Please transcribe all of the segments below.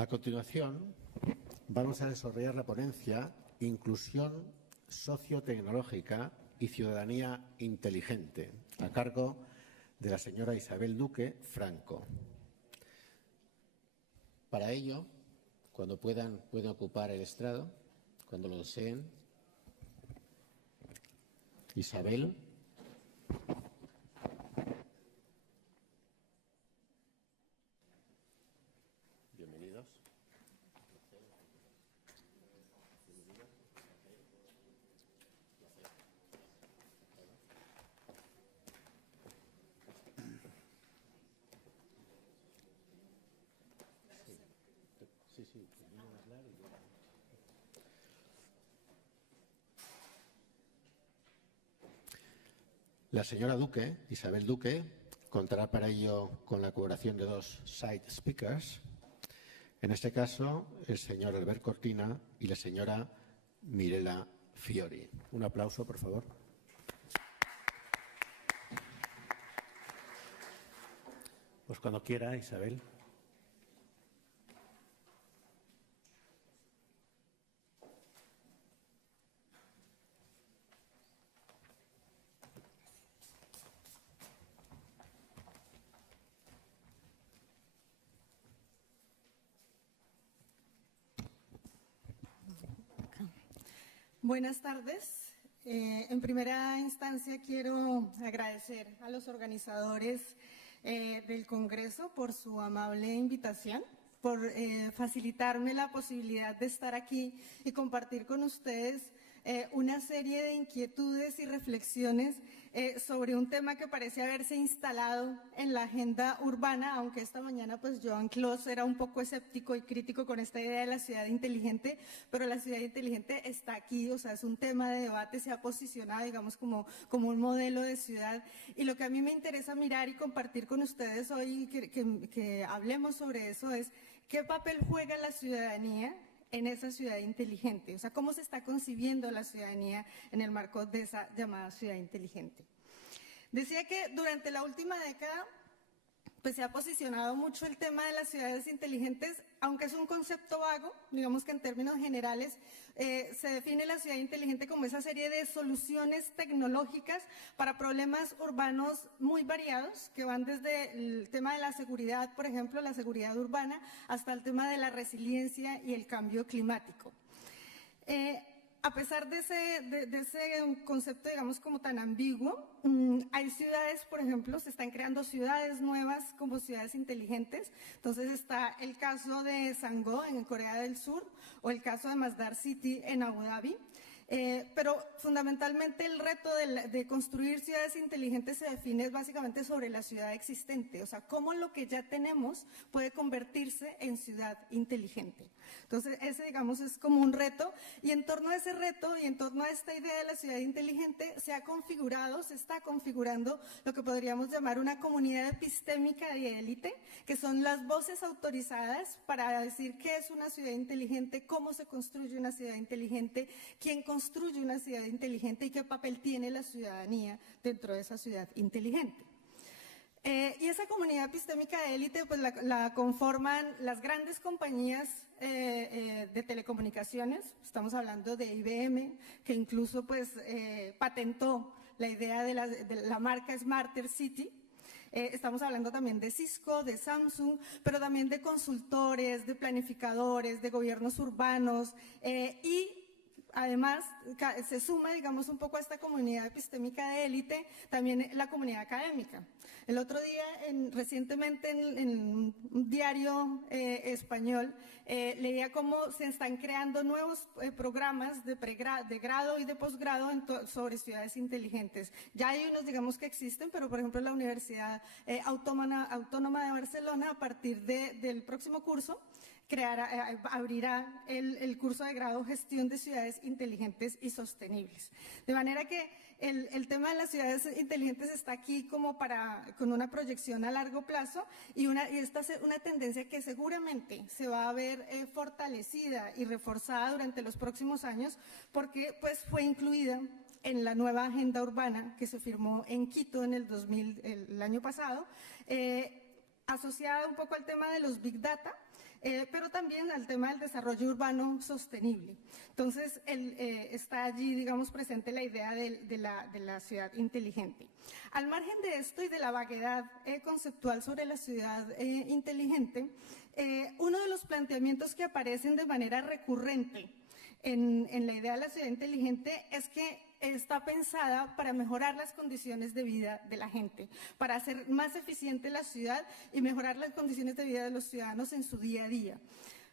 A continuación, vamos a desarrollar la ponencia Inclusión sociotecnológica y ciudadanía inteligente, a cargo de la señora Isabel Duque Franco. Para ello, cuando puedan ocupar el estrado, cuando lo deseen. Isabel. Bienvenidos. Sí, termino de hablar y luego. La señora Duque, Isabel Duque, contará para ello con la colaboración de dos side speakers, en este caso el señor Albert Cortina y la señora Mirela Fiori. Un aplauso, por favor. Pues cuando quiera, Isabel. Buenas tardes. En primera instancia quiero agradecer a los organizadores del Congreso por su amable invitación, por facilitarme la posibilidad de estar aquí y compartir con ustedes una serie de inquietudes y reflexiones sobre un tema que parece haberse instalado en la agenda urbana, aunque esta mañana pues Joan Clos era un poco escéptico y crítico con esta idea de la ciudad inteligente, pero la ciudad inteligente está aquí, o sea, es un tema de debate, se ha posicionado, digamos, como un modelo de ciudad. Y lo que a mí me interesa mirar y compartir con ustedes hoy, que hablemos sobre eso, es qué papel juega la ciudadanía en esa ciudad inteligente, o sea, cómo se está concibiendo la ciudadanía en el marco de esa llamada ciudad inteligente. Decía que durante la última década pues se ha posicionado mucho el tema de las ciudades inteligentes, aunque es un concepto vago, digamos que en términos generales se define la ciudad inteligente como esa serie de soluciones tecnológicas para problemas urbanos muy variados, que van desde el tema de la seguridad, por ejemplo, la seguridad urbana, hasta el tema de la resiliencia y el cambio climático. A pesar de ese concepto, digamos, como tan ambiguo, hay ciudades, por ejemplo, se están creando ciudades nuevas como ciudades inteligentes. Entonces está el caso de Sangó en Corea del Sur o el caso de Masdar City en Abu Dhabi. Pero fundamentalmente el reto de construir ciudades inteligentes se define básicamente sobre la ciudad existente, o sea, cómo lo que ya tenemos puede convertirse en ciudad inteligente. Entonces, ese, digamos, es como un reto, y en torno a ese reto y en torno a esta idea de la ciudad inteligente se está configurando lo que podríamos llamar una comunidad epistémica de élite, que son las voces autorizadas para decir qué es una ciudad inteligente, cómo se construye una ciudad inteligente, quién construye una ciudad inteligente y qué papel tiene la ciudadanía dentro de esa ciudad inteligente. Y esa comunidad epistémica de élite pues la conforman las grandes compañías de telecomunicaciones. Estamos hablando de IBM, que incluso pues patentó la idea de la marca Smarter City. Estamos hablando también de Cisco, de Samsung, pero también de consultores, de planificadores, de gobiernos urbanos y además, se suma, digamos, un poco a esta comunidad epistémica de élite, también la comunidad académica. El otro día, recientemente, en un diario español, leía cómo se están creando nuevos programas de grado y de posgrado sobre ciudades inteligentes. Ya hay unos, digamos, que existen, pero, por ejemplo, la Universidad Autónoma de Barcelona, a partir del próximo curso, abrirá el curso de grado Gestión de Ciudades Inteligentes y Sostenibles. De manera que el tema de las ciudades inteligentes está aquí como con una proyección a largo plazo y esta es una tendencia que seguramente se va a ver fortalecida y reforzada durante los próximos años porque pues fue incluida en la nueva agenda urbana que se firmó en Quito en el año pasado, asociada un poco al tema de los Big Data. pero también al tema del desarrollo urbano sostenible. Entonces, está allí, digamos, presente la idea de la ciudad inteligente. Al margen de esto y de la vaguedad conceptual sobre la ciudad inteligente, uno de los planteamientos que aparecen de manera recurrente en la idea de la ciudad inteligente es que está pensada para mejorar las condiciones de vida de la gente, para hacer más eficiente la ciudad y mejorar las condiciones de vida de los ciudadanos en su día a día.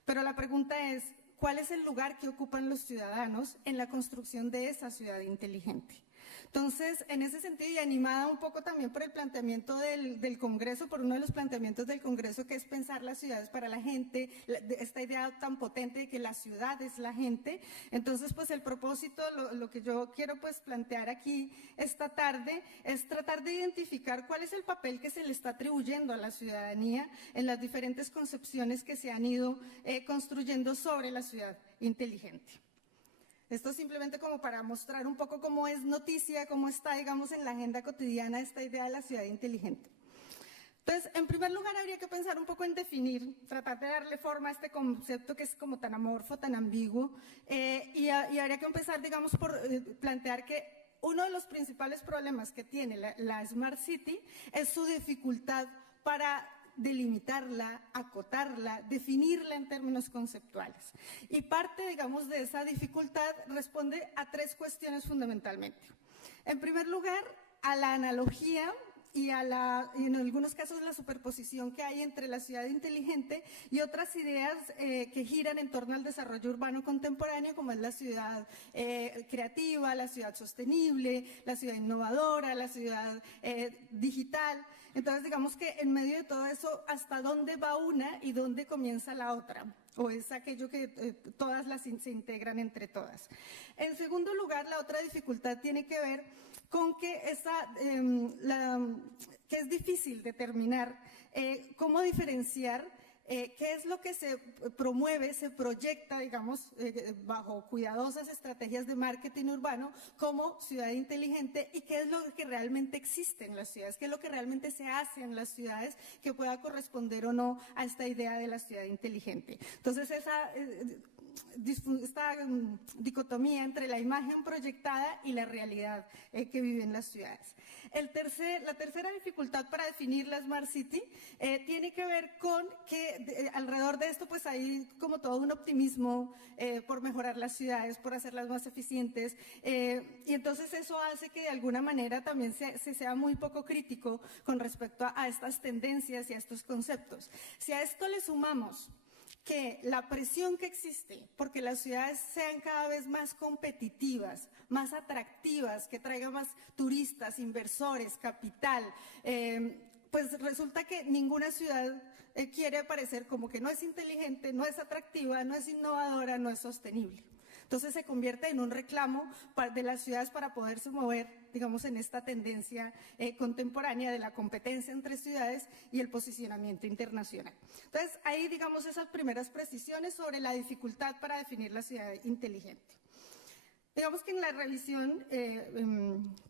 Pero la pregunta es, ¿cuál es el lugar que ocupan los ciudadanos en la construcción de esa ciudad inteligente? Entonces, en ese sentido, y animada un poco también por el planteamiento del Congreso, por uno de los planteamientos del Congreso, que es pensar las ciudades para la gente, esta idea tan potente de que la ciudad es la gente. Entonces, pues el propósito, lo que yo quiero pues plantear aquí esta tarde, es tratar de identificar cuál es el papel que se le está atribuyendo a la ciudadanía en las diferentes concepciones que se han ido construyendo sobre la ciudad inteligente. Esto simplemente como para mostrar un poco cómo es noticia, cómo está, digamos, en la agenda cotidiana esta idea de la ciudad inteligente. Entonces, en primer lugar, habría que pensar un poco en definir, tratar de darle forma a este concepto que es como tan amorfo, tan ambiguo, y habría que empezar, digamos, por plantear que uno de los principales problemas que tiene la Smart City es su dificultad para delimitarla, acotarla, definirla en términos conceptuales. Y parte, digamos, de esa dificultad responde a tres cuestiones fundamentalmente. En primer lugar, a la analogía y en algunos casos la superposición que hay entre la ciudad inteligente y otras ideas que giran en torno al desarrollo urbano contemporáneo, como es la ciudad creativa, la ciudad sostenible, la ciudad innovadora, la ciudad digital. Entonces, digamos que en medio de todo eso, ¿hasta dónde va una y dónde comienza la otra? O es aquello que todas se integran entre todas. En segundo lugar, la otra dificultad tiene que ver con que es difícil determinar cómo diferenciar qué es lo que se promueve, se proyecta, digamos, bajo cuidadosas estrategias de marketing urbano como ciudad inteligente y qué es lo que realmente existe en las ciudades, qué es lo que realmente se hace en las ciudades que pueda corresponder o no a esta idea de la ciudad inteligente. Entonces, esta dicotomía entre la imagen proyectada y la realidad que viven las ciudades. La tercera dificultad para definir la Smart City tiene que ver con que alrededor de esto pues hay como todo un optimismo por mejorar las ciudades, por hacerlas más eficientes, y entonces eso hace que de alguna manera también se sea muy poco crítico con respecto a estas tendencias y a estos conceptos. Si a esto le sumamos que la presión que existe porque las ciudades sean cada vez más competitivas, más atractivas, que traigan más turistas, inversores, capital, pues resulta que ninguna ciudad quiere parecer como que no es inteligente, no es atractiva, no es innovadora, no es sostenible. Entonces se convierte en un reclamo de las ciudades para poderse mover, digamos, en esta tendencia contemporánea de la competencia entre ciudades y el posicionamiento internacional. Entonces, ahí, digamos, esas primeras precisiones sobre la dificultad para definir la ciudad inteligente. Digamos que en la revisión que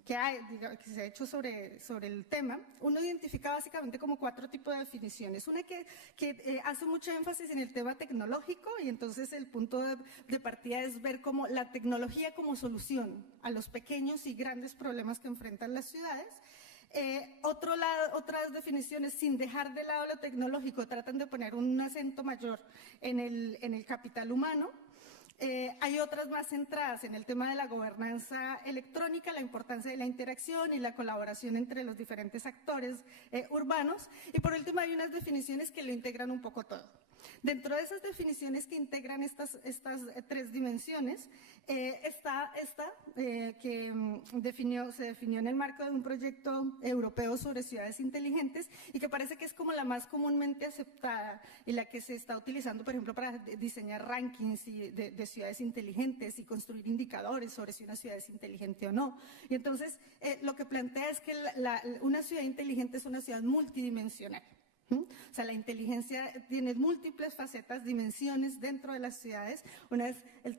se ha hecho sobre el tema, uno identifica básicamente como 4 tipos de definiciones. Una que hace mucho énfasis en el tema tecnológico y entonces el punto de partida es ver como la tecnología como solución a los pequeños y grandes problemas que enfrentan las ciudades. Otras definiciones, sin dejar de lado lo tecnológico, tratan de poner un acento mayor en el capital humano. Hay otras más centradas en el tema de la gobernanza electrónica, la importancia de la interacción y la colaboración entre los diferentes actores urbanos. Y por último hay unas definiciones que lo integran un poco todo. Dentro de esas definiciones que integran estas 3 dimensiones, está esta que se definió en el marco de un proyecto europeo sobre ciudades inteligentes y que parece que es como la más comúnmente aceptada y la que se está utilizando, por ejemplo, para diseñar rankings de ciudades inteligentes y construir indicadores sobre si una ciudad es inteligente o no. Y entonces lo que plantea es que una ciudad inteligente es una ciudad multidimensional. O sea, la inteligencia tiene múltiples facetas, dimensiones dentro de las ciudades. Una es el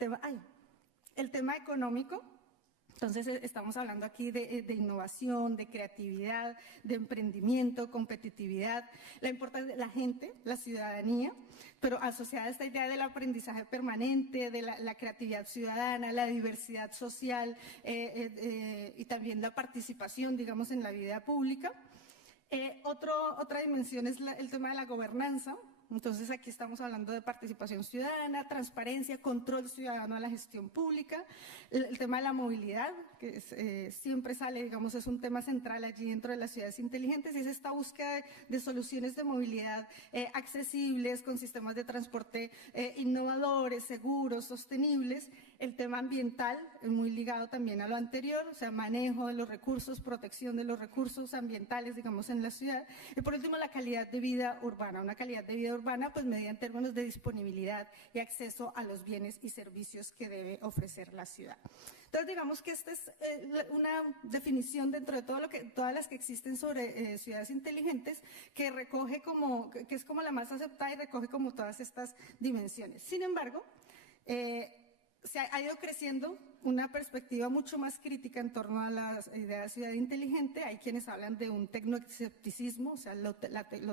tema económico, Entonces, estamos hablando aquí de innovación, de creatividad, de emprendimiento, competitividad, la importancia de la gente, la ciudadanía, pero asociada a esta idea del aprendizaje permanente, de la creatividad ciudadana, la diversidad social y también la participación, digamos, en la vida pública. Otra dimensión es el tema de la gobernanza. Entonces, aquí estamos hablando de participación ciudadana, transparencia, control ciudadano a la gestión pública, el tema de la movilidad, que siempre sale, digamos, es un tema central allí dentro de las ciudades inteligentes, y es esta búsqueda de soluciones de movilidad accesibles, con sistemas de transporte innovadores, seguros, sostenibles. El tema ambiental, muy ligado también a lo anterior, o sea, manejo de los recursos, protección de los recursos ambientales, digamos, en la ciudad. Y por último, la calidad de vida urbana, una calidad de vida urbana, pues medida en términos de disponibilidad y acceso a los bienes y servicios que debe ofrecer la ciudad. Entonces, digamos que esta es una definición dentro de todas las que existen sobre ciudades inteligentes, que recoge que es como la más aceptada y recoge como todas estas dimensiones. Sin embargo, se ha ido creciendo una perspectiva mucho más crítica en torno a la idea de ciudad inteligente. Hay quienes hablan de un tecnoescepticismo, o sea, lo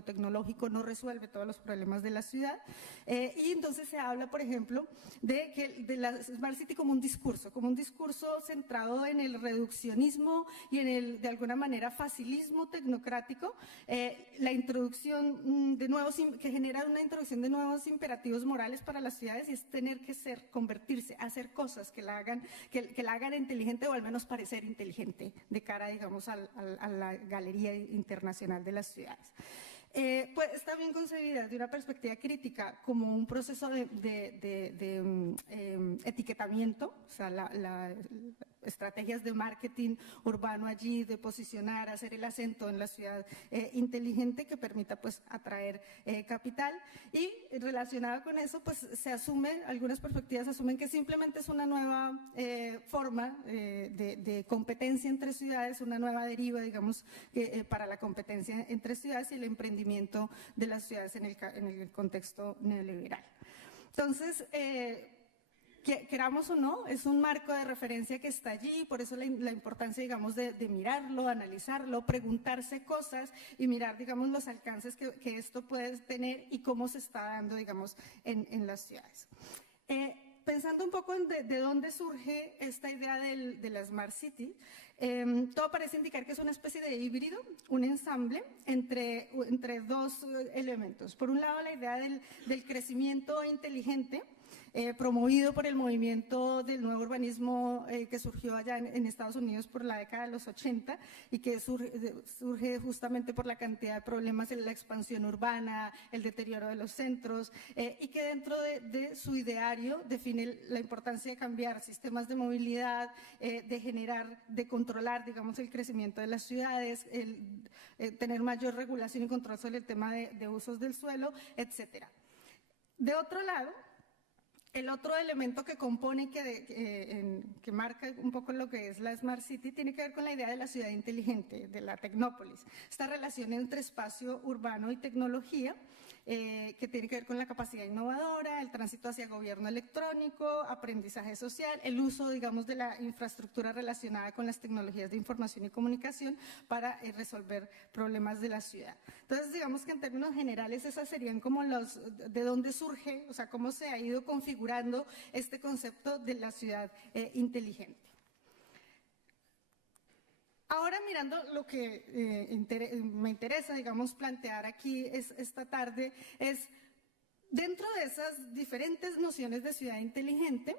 tecnológico no resuelve todos los problemas de la ciudad. Y entonces se habla, por ejemplo, de la Smart City como un discurso centrado en el reduccionismo y en el, de alguna manera, facilismo tecnocrático, la introducción de que genera una introducción de nuevos imperativos morales para las ciudades, y es tener que convertirse, hacer cosas que la hagan inteligente, o al menos parecer inteligente de cara, digamos, a la galería internacional de las ciudades. Pues está bien concebida de una perspectiva crítica como un proceso de etiquetamiento, o sea, estrategias de marketing urbano allí, de posicionar, hacer el acento en la ciudad inteligente que permita, pues, atraer capital. Y relacionado con eso, pues algunas perspectivas asumen que simplemente es una nueva forma de competencia entre ciudades, una nueva deriva, digamos, para la competencia entre ciudades y el emprendimiento de las ciudades en el contexto neoliberal. Entonces, queramos o no, es un marco de referencia que está allí, por eso la importancia, digamos, de mirarlo, analizarlo, preguntarse cosas y mirar, digamos, los alcances que esto puede tener y cómo se está dando, digamos, en las ciudades. Pensando un poco en de dónde surge esta idea de la Smart City, todo parece indicar que es una especie de híbrido, un ensamble entre dos elementos. Por un lado, la idea del crecimiento inteligente, promovido por el movimiento del nuevo urbanismo que surgió allá en Estados Unidos por la década de los 80 y que surge justamente por la cantidad de problemas en la expansión urbana, el deterioro de los centros, y que dentro de su ideario define la importancia de cambiar sistemas de movilidad, de controlar, digamos, el crecimiento de las ciudades, tener mayor regulación y control sobre el tema de usos del suelo, etcétera. De otro lado, el otro elemento que compone, que marca un poco lo que es la Smart City, tiene que ver con la idea de la ciudad inteligente, de la tecnópolis. Esta relación entre espacio urbano y tecnología, que tiene que ver con la capacidad innovadora, el tránsito hacia gobierno electrónico, aprendizaje social, el uso, digamos, de la infraestructura relacionada con las tecnologías de información y comunicación para resolver problemas de la ciudad. Entonces, digamos que en términos generales esas serían como de dónde surge, o sea, cómo se ha ido configurando este concepto de la ciudad inteligente. Ahora, mirando lo que me interesa, digamos, plantear aquí esta tarde, es dentro de esas diferentes nociones de ciudad inteligente,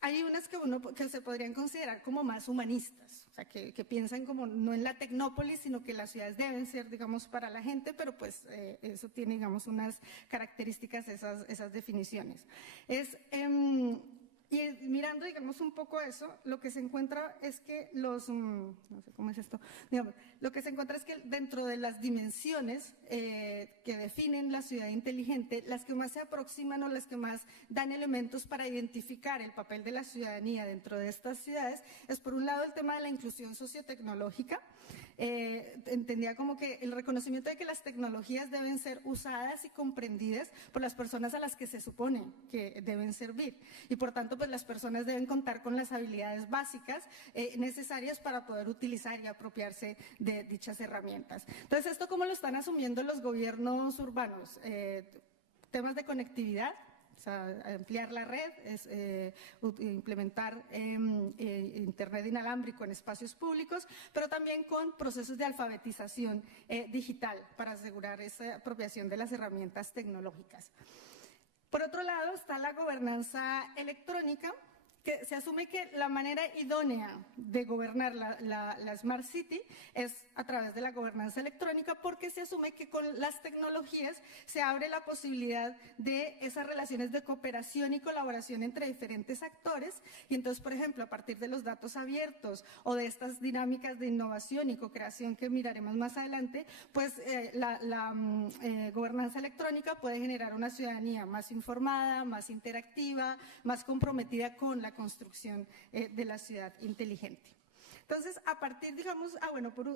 hay unas que se podrían considerar como más humanistas, o sea, que piensan como no en la tecnópolis, sino que las ciudades deben ser, digamos, para la gente, pero pues eso tiene, digamos, unas características, esas definiciones. Y mirando, digamos, un poco eso, lo que se encuentra es que no sé cómo es esto, digamos, lo que se encuentra es que dentro de las dimensiones que definen la ciudad inteligente, las que más se aproximan o las que más dan elementos para identificar el papel de la ciudadanía dentro de estas ciudades, es por un lado el tema de la inclusión sociotecnológica, entendía como que el reconocimiento de que las tecnologías deben ser usadas y comprendidas por las personas a las que se supone que deben servir. Y por tanto, pues las personas deben contar con las habilidades básicas necesarias para poder utilizar y apropiarse de dichas herramientas. Entonces, ¿esto cómo lo están asumiendo los gobiernos urbanos? Temas de conectividad, o sea, ampliar la red, implementar Internet inalámbrico en espacios públicos, pero también con procesos de alfabetización digital para asegurar esa apropiación de las herramientas tecnológicas. Por otro lado está la gobernanza electrónica, que se asume que la manera idónea de gobernar la Smart City es a través de la gobernanza electrónica, porque se asume que con las tecnologías se abre la posibilidad de esas relaciones de cooperación y colaboración entre diferentes actores. Y entonces, por ejemplo, a partir de los datos abiertos o de estas dinámicas de innovación y co-creación que miraremos más adelante, pues la gobernanza electrónica puede generar una ciudadanía más informada, más interactiva, más comprometida con la construcción de la ciudad inteligente. Entonces, a partir, digamos,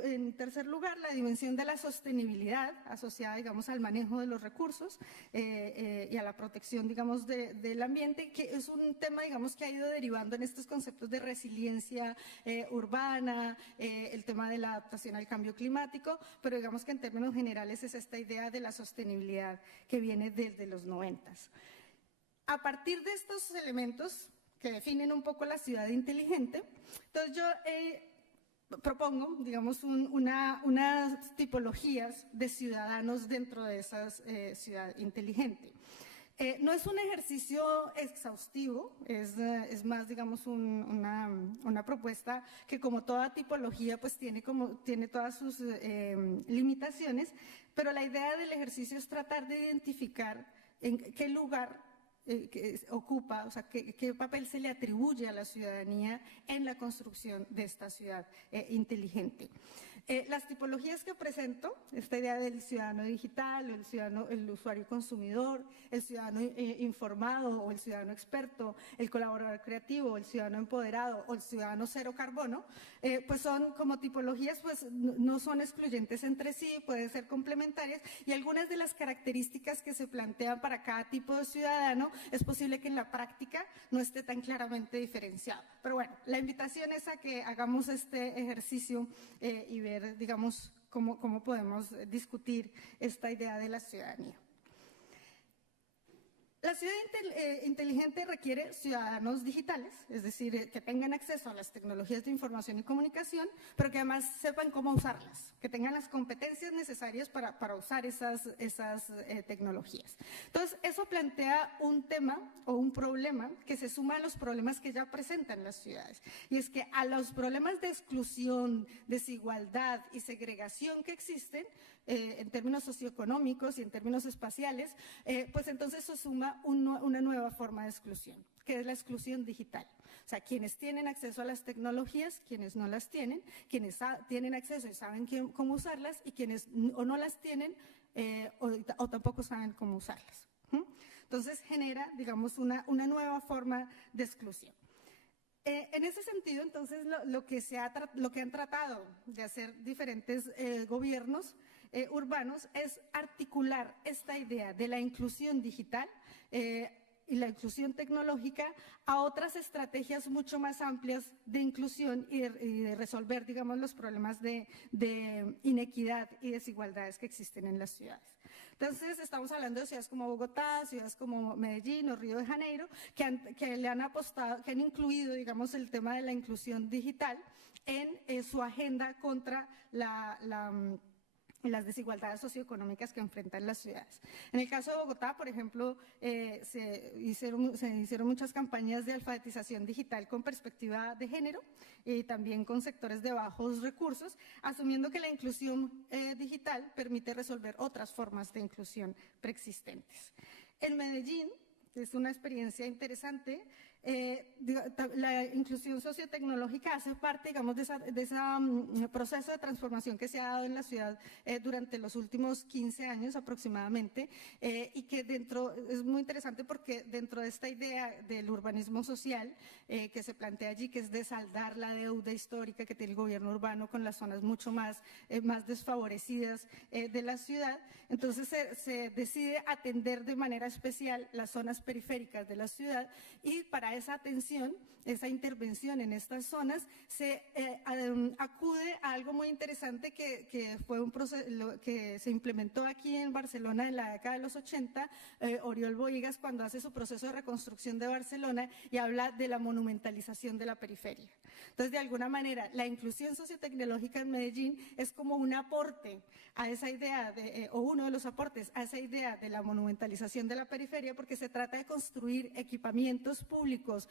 en tercer lugar, la dimensión de la sostenibilidad asociada, digamos, al manejo de los recursos y a la protección, digamos, del ambiente, que es un tema, digamos, que ha ido derivando en estos conceptos de resiliencia urbana, el tema de la adaptación al cambio climático, pero digamos que en términos generales es esta idea de la sostenibilidad que viene desde los 90s. A partir de estos elementos que definen un poco la ciudad inteligente, entonces yo propongo, digamos, unas tipologías de ciudadanos dentro de esa ciudad inteligente. No es un ejercicio exhaustivo, es más, digamos, una propuesta que, como toda tipología, pues tiene todas sus limitaciones, pero la idea del ejercicio es tratar de identificar en qué lugar que ocupa, o sea, qué papel se le atribuye a la ciudadanía en la construcción de esta ciudad inteligente. Las tipologías que presento, esta idea del ciudadano digital, el usuario consumidor, el ciudadano informado o el ciudadano experto, el colaborador creativo, el ciudadano empoderado o el ciudadano cero carbono, pues son como tipologías, pues no son excluyentes entre sí, pueden ser complementarias, y algunas de las características que se plantean para cada tipo de ciudadano es posible que en la práctica no esté tan claramente diferenciado. Pero bueno, la invitación es a que hagamos este ejercicio y ver, digamos, cómo podemos discutir esta idea de la ciudadanía. La ciudad inteligente requiere ciudadanos digitales, es decir, que tengan acceso a las tecnologías de información y comunicación, pero que además sepan cómo usarlas, que tengan las competencias necesarias para usar esas tecnologías. Entonces, eso plantea un tema o un problema que se suma a los problemas que ya presentan las ciudades. Y es que a los problemas de exclusión, desigualdad y segregación que existen, en términos socioeconómicos y en términos espaciales, pues entonces se suma una nueva forma de exclusión, que es la exclusión digital. O sea, quienes tienen acceso a las tecnologías, quienes no las tienen, quienes tienen acceso y saben cómo usarlas, y quienes o no las tienen o tampoco saben cómo usarlas. Entonces genera, digamos, una nueva forma de exclusión. En ese sentido, entonces, lo que han tratado de hacer diferentes gobiernos urbanos es articular esta idea de la inclusión digital y la inclusión tecnológica a otras estrategias mucho más amplias de inclusión y de resolver, digamos, los problemas de inequidad y desigualdades que existen en las ciudades. Entonces, estamos hablando de ciudades como Bogotá, ciudades como Medellín o Río de Janeiro, que le han apostado, que han incluido, digamos, el tema de la inclusión digital en su agenda contra las desigualdades socioeconómicas que enfrentan las ciudades. En el caso de Bogotá, por ejemplo, se hicieron muchas campañas de alfabetización digital con perspectiva de género y también con sectores de bajos recursos, asumiendo que la inclusión digital permite resolver otras formas de inclusión preexistentes. En Medellín, es una experiencia interesante, La inclusión sociotecnológica hace parte, digamos, de ese proceso de transformación que se ha dado en la ciudad durante los últimos 15 años aproximadamente, y que es muy interesante porque dentro de esta idea del urbanismo social que se plantea allí, que es de saldar la deuda histórica que tiene el gobierno urbano con las zonas mucho más desfavorecidas de la ciudad, entonces se decide atender de manera especial las zonas periféricas de la ciudad, y para esa atención, esa intervención en estas zonas, se acude a algo muy interesante que fue un proceso que se implementó aquí en Barcelona en la década de los 80, Oriol Bohigas, cuando hace su proceso de reconstrucción de Barcelona y habla de la monumentalización de la periferia. Entonces, de alguna manera, la inclusión sociotecnológica en Medellín es como un aporte a esa idea, o uno de los aportes a esa idea de la monumentalización de la periferia, porque se trata de construir equipamientos públicos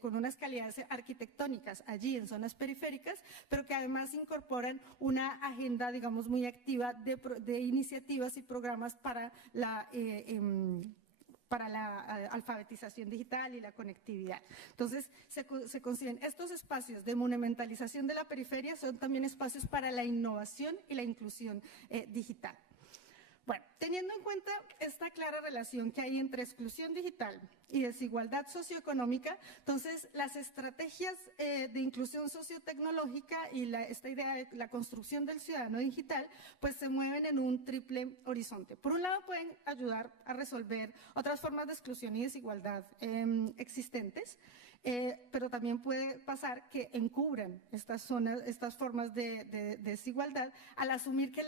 con unas calidades arquitectónicas allí en zonas periféricas, pero que además incorporan una agenda, digamos, muy activa de iniciativas y programas para la alfabetización digital y la conectividad. Entonces, se consideran estos espacios de monumentalización de la periferia son también espacios para la innovación y la inclusión digital. Bueno, teniendo en cuenta esta clara relación que hay entre exclusión digital y desigualdad socioeconómica, entonces las estrategias de inclusión sociotecnológica y esta idea de la construcción del ciudadano digital, pues se mueven en un triple horizonte. Por un lado, pueden ayudar a resolver otras formas de exclusión y desigualdad existentes, pero también puede pasar que encubran estas formas de desigualdad al asumir que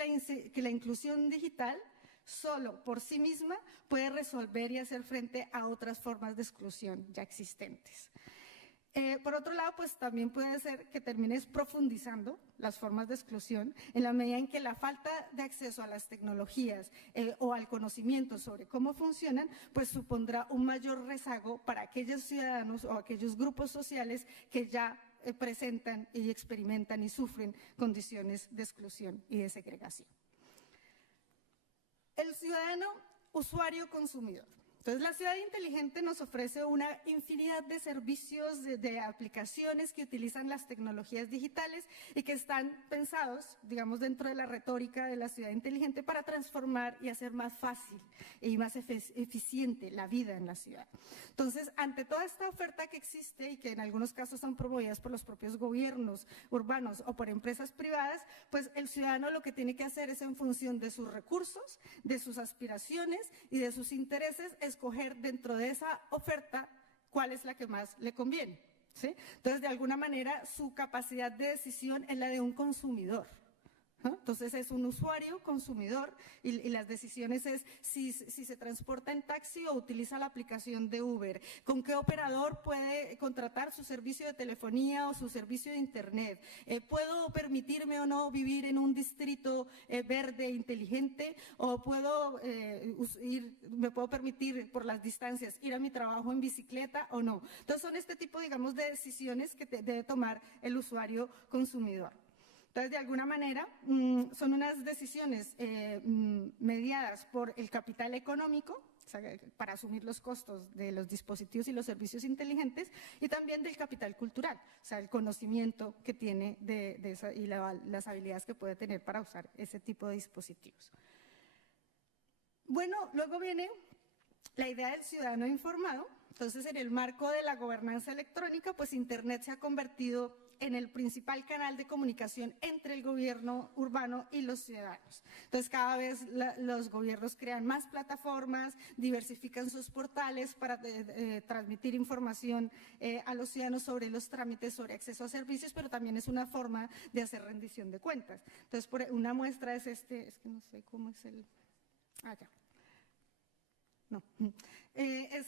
la inclusión digital solo por sí misma puede resolver y hacer frente a otras formas de exclusión ya existentes. Por otro lado, pues también puede ser que termines profundizando las formas de exclusión en la medida en que la falta de acceso a las tecnologías o al conocimiento sobre cómo funcionan, pues supondrá un mayor rezago para aquellos ciudadanos o aquellos grupos sociales que ya presentan y experimentan y sufren condiciones de exclusión y de segregación. El ciudadano usuario consumidor. Entonces, la ciudad inteligente nos ofrece una infinidad de servicios, de aplicaciones que utilizan las tecnologías digitales y que están pensados, digamos, dentro de la retórica de la ciudad inteligente para transformar y hacer más fácil y más eficiente la vida en la ciudad. Entonces, ante toda esta oferta que existe y que en algunos casos son promovidas por los propios gobiernos urbanos o por empresas privadas, pues el ciudadano lo que tiene que hacer es, en función de sus recursos, de sus aspiraciones y de sus intereses, escoger dentro de esa oferta cuál es la que más le conviene, ¿sí? Entonces, de alguna manera, su capacidad de decisión es la de un consumidor, ¿no? Entonces, es un usuario consumidor y las decisiones es si se transporta en taxi o utiliza la aplicación de Uber, con qué operador puede contratar su servicio de telefonía o su servicio de internet, puedo permitirme o no vivir en un distrito verde inteligente, o me puedo permitir por las distancias ir a mi trabajo en bicicleta o no. Entonces, son este tipo, digamos, de decisiones que debe tomar el usuario consumidor. Entonces, de alguna manera, son unas decisiones mediadas por el capital económico, o sea, para asumir los costos de los dispositivos y los servicios inteligentes, y también del capital cultural, o sea, el conocimiento que tiene y las habilidades que puede tener para usar ese tipo de dispositivos. Bueno, luego viene la idea del ciudadano informado. Entonces, en el marco de la gobernanza electrónica, pues Internet se ha convertido en el principal canal de comunicación entre el gobierno urbano y los ciudadanos. Entonces, cada vez los gobiernos crean más plataformas, diversifican sus portales para transmitir información a los ciudadanos sobre los trámites, sobre acceso a servicios, pero también es una forma de hacer rendición de cuentas. Entonces, una muestra es es que no sé cómo es el... ya. No. Es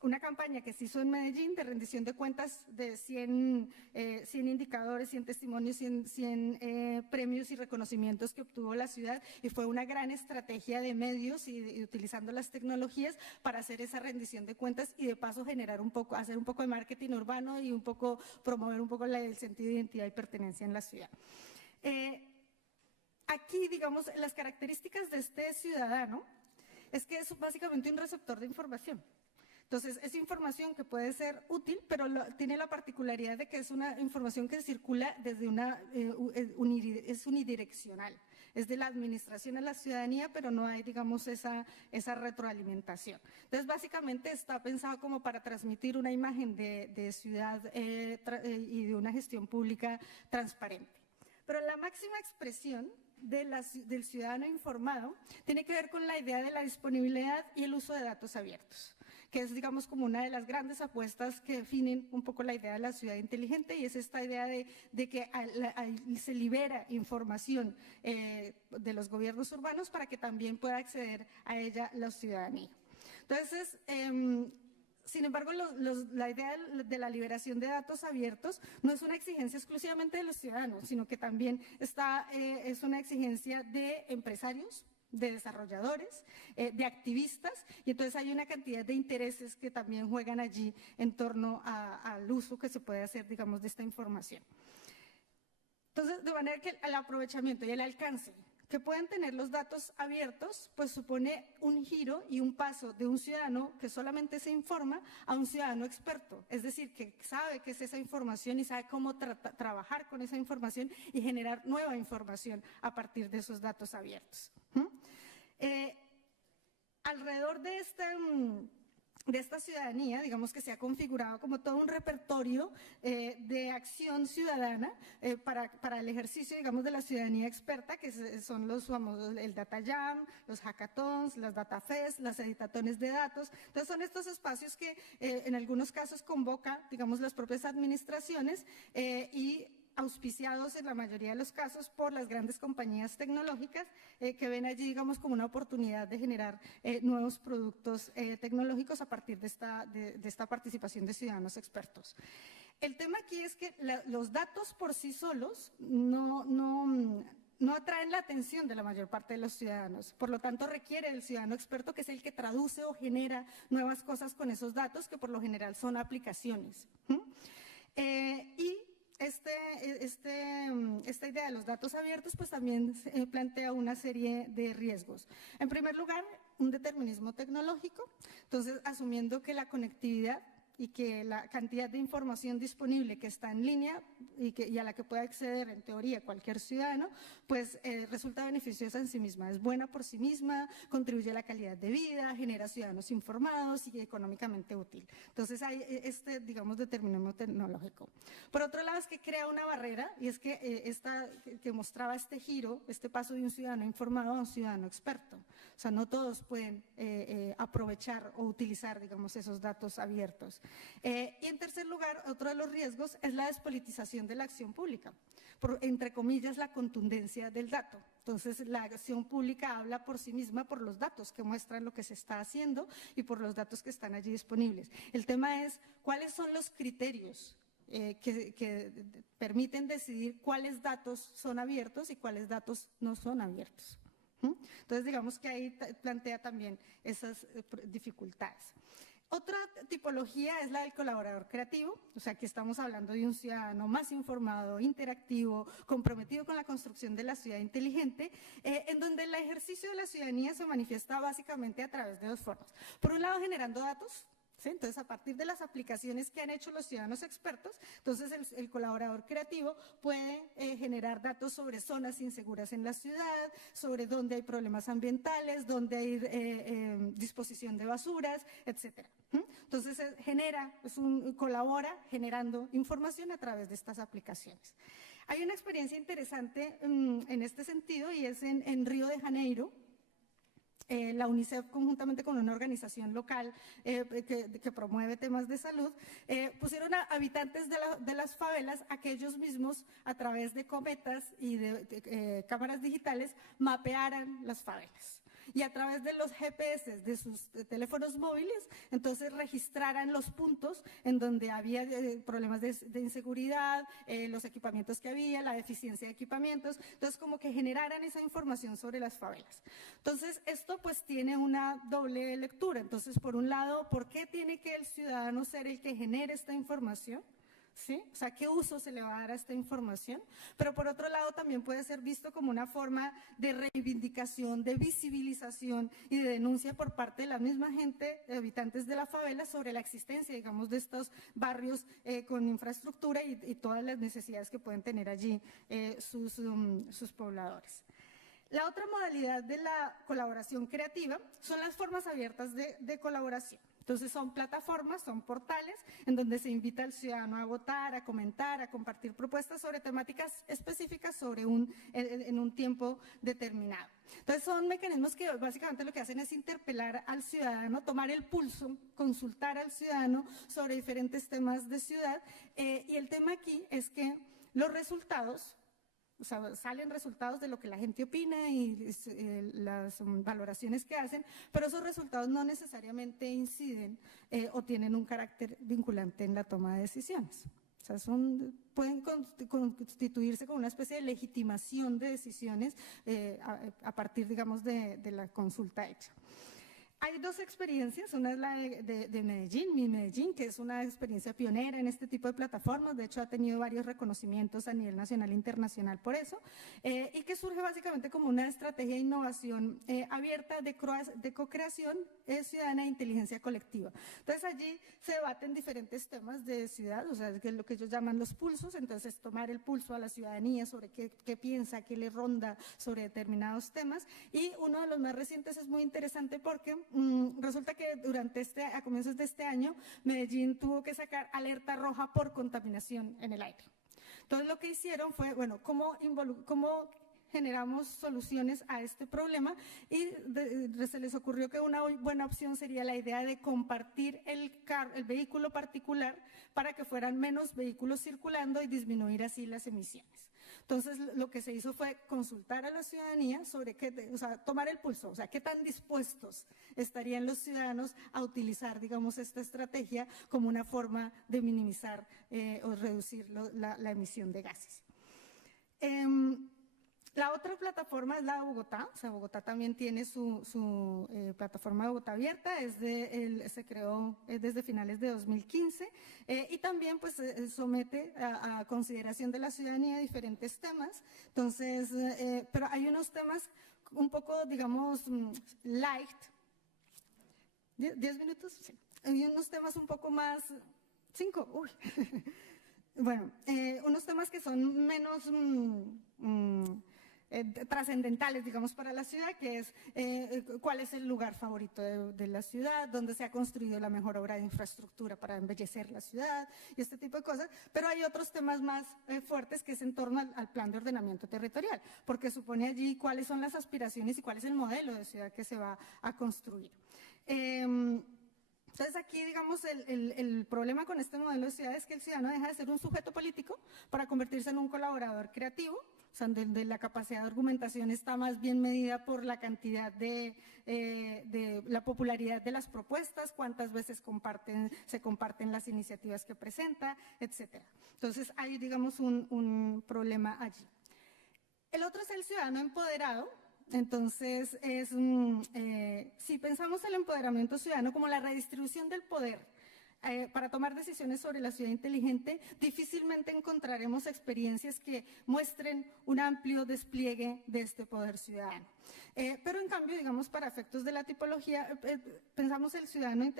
una campaña que se hizo en Medellín de rendición de cuentas de 100 indicadores, 100 testimonios, 100 premios y reconocimientos que obtuvo la ciudad, y fue una gran estrategia de medios y utilizando las tecnologías para hacer esa rendición de cuentas y de paso hacer un poco de marketing urbano y promover un poco el sentido de identidad y pertenencia en la ciudad. Aquí, digamos, las características de este ciudadano es que es básicamente un receptor de información. Entonces, es información que puede ser útil, pero tiene la particularidad de que es una información que circula desde es unidireccional. Es de la administración a la ciudadanía, pero no hay, digamos, esa retroalimentación. Entonces, básicamente está pensado como para transmitir una imagen de ciudad y de una gestión pública transparente. Pero la máxima expresión del ciudadano informado tiene que ver con la idea de la disponibilidad y el uso de datos abiertos, que es, digamos, como una de las grandes apuestas que definen un poco la idea de la ciudad inteligente, y es esta idea de que se libera información de los gobiernos urbanos para que también pueda acceder a ella la ciudadanía. Entonces, sin embargo, la idea de la liberación de datos abiertos no es una exigencia exclusivamente de los ciudadanos, sino que también es una exigencia de empresarios, de desarrolladores, de activistas, y entonces hay una cantidad de intereses que también juegan allí en torno al uso que se puede hacer, digamos, de esta información. Entonces, de manera que el aprovechamiento y el alcance que pueden tener los datos abiertos, pues supone un giro y un paso de un ciudadano que solamente se informa a un ciudadano experto, es decir, que sabe qué es esa información y sabe cómo trabajar con esa información y generar nueva información a partir de esos datos abiertos. Alrededor de esta ciudadanía, digamos que se ha configurado como todo un repertorio de acción ciudadana para el ejercicio, digamos, de la ciudadanía experta, que son los famosos, el Data Jam, los hackathons, las Data Fest, las editatones de datos. Entonces, son estos espacios que en algunos casos convoca, digamos, las propias administraciones y auspiciados en la mayoría de los casos por las grandes compañías tecnológicas que ven allí, digamos, como una oportunidad de generar nuevos productos tecnológicos a partir de esta participación de ciudadanos expertos. El tema aquí es que los datos por sí solos no atraen la atención de la mayor parte de los ciudadanos. Por lo tanto, requiere del ciudadano experto, que es el que traduce o genera nuevas cosas con esos datos, que por lo general son aplicaciones. Y esta idea de los datos abiertos pues también plantea una serie de riesgos. En primer lugar, un determinismo tecnológico, entonces asumiendo que la conectividad y que la cantidad de información disponible que está en línea y a la que puede acceder en teoría cualquier ciudadano, pues resulta beneficiosa en sí misma, es buena por sí misma, contribuye a la calidad de vida, genera ciudadanos informados y económicamente útil. Entonces hay digamos, determinismo tecnológico. Por otro lado, es que crea una barrera, y es que mostraba este giro, este paso de un ciudadano informado a un ciudadano experto. O sea, no todos pueden aprovechar o utilizar, digamos, esos datos abiertos. Y en tercer lugar, otro de los riesgos es la despolitización de la acción pública, entre comillas, la contundencia del dato. Entonces, la acción pública habla por sí misma por los datos que muestran lo que se está haciendo y por los datos que están allí disponibles. El tema es, ¿cuáles son los criterios que permiten decidir cuáles datos son abiertos y cuáles datos no son abiertos? Entonces, digamos que ahí plantea también esas dificultades. Otra tipología es la del colaborador creativo, o sea, aquí estamos hablando de un ciudadano más informado, interactivo, comprometido con la construcción de la ciudad inteligente, en donde el ejercicio de la ciudadanía se manifiesta básicamente a través de dos formas. Por un lado, generando datos. ¿Sí? Entonces, a partir de las aplicaciones que han hecho los ciudadanos expertos, entonces el colaborador creativo puede generar datos sobre zonas inseguras en la ciudad, sobre dónde hay problemas ambientales, dónde hay disposición de basuras, etcétera. Entonces, colabora generando información a través de estas aplicaciones. Hay una experiencia interesante en este sentido, y es en Río de Janeiro. La UNICEF, conjuntamente con una organización local que promueve temas de salud, pusieron a habitantes de las favelas a que ellos mismos, a través de cometas y de cámaras digitales, mapearan las favelas. Y a través de los GPS de sus teléfonos móviles, entonces registraran los puntos en donde había problemas de inseguridad, los equipamientos que había, la deficiencia de equipamientos, entonces como que generaran esa información sobre las favelas. Entonces esto pues tiene una doble lectura. Entonces, por un lado, ¿por qué tiene que el ciudadano ser el que genere esta información? ¿sí? O sea, ¿qué uso se le va a dar a esta información? Pero por otro lado también puede ser visto como una forma de reivindicación, de visibilización y de denuncia por parte de la misma gente, habitantes de la favela, sobre la existencia, digamos, de estos barrios con infraestructura y todas las necesidades que pueden tener allí sus pobladores. La otra modalidad de la colaboración creativa son las formas abiertas de colaboración. Entonces son plataformas, son portales en donde se invita al ciudadano a votar, a comentar, a compartir propuestas sobre temáticas específicas en un tiempo determinado. Entonces son mecanismos que básicamente lo que hacen es interpelar al ciudadano, tomar el pulso, consultar al ciudadano sobre diferentes temas de ciudad y el tema aquí es que los resultados, o sea, salen resultados de lo que la gente opina y las valoraciones que hacen, pero esos resultados no necesariamente inciden o tienen un carácter vinculante en la toma de decisiones. O sea, pueden constituirse como una especie de legitimación de decisiones a partir, digamos, de la consulta hecha. Hay dos experiencias, una es la de Medellín, Mi Medellín, que es una experiencia pionera en este tipo de plataformas, de hecho ha tenido varios reconocimientos a nivel nacional e internacional por eso, y que surge básicamente como una estrategia de innovación abierta de co-creación ciudadana e inteligencia colectiva. Entonces allí se debaten diferentes temas de ciudad, o sea, que es lo que ellos llaman los pulsos, entonces tomar el pulso a la ciudadanía sobre qué piensa, qué le ronda sobre determinados temas, y uno de los más recientes es muy interesante porque resulta que a comienzos de este año, Medellín tuvo que sacar alerta roja por contaminación en el aire. Entonces, lo que hicieron fue, bueno, ¿cómo generamos soluciones a este problema? Y se les ocurrió que una buena opción sería la idea de compartir el vehículo particular para que fueran menos vehículos circulando y disminuir así las emisiones. Entonces, lo que se hizo fue consultar a la ciudadanía sobre tomar el pulso, o sea, qué tan dispuestos estarían los ciudadanos a utilizar, digamos, esta estrategia como una forma de minimizar o reducir la emisión de gases. La otra plataforma es la de Bogotá, o sea, Bogotá también tiene su plataforma de Bogotá abierta, se creó desde finales de 2015 y también pues somete a consideración de la ciudadanía diferentes temas. Entonces, pero hay unos temas un poco, digamos, light. ¿10 minutos? Sí. Hay unos temas un poco más, 5, uy. Bueno, unos temas que son menos trascendentales, digamos, para la ciudad, que es cuál es el lugar favorito de la ciudad, dónde se ha construido la mejor obra de infraestructura para embellecer la ciudad y este tipo de cosas, pero hay otros temas más fuertes que es en torno al plan de ordenamiento territorial, porque supone allí cuáles son las aspiraciones y cuál es el modelo de ciudad que se va a construir. Entonces aquí, digamos, el problema con este modelo de ciudad es que el ciudadano deja de ser un sujeto político para convertirse en un colaborador creativo, o sea, donde la capacidad de argumentación está más bien medida por la cantidad de la popularidad de las propuestas, cuántas veces se comparten las iniciativas que presenta, etcétera. Entonces hay, digamos, un problema allí. El otro es el ciudadano empoderado. Entonces, si pensamos el empoderamiento ciudadano como la redistribución del poder para tomar decisiones sobre la ciudad inteligente, difícilmente encontraremos experiencias que muestren un amplio despliegue de este poder ciudadano. Pero en cambio, digamos, para efectos de la tipología, pensamos el ciudadano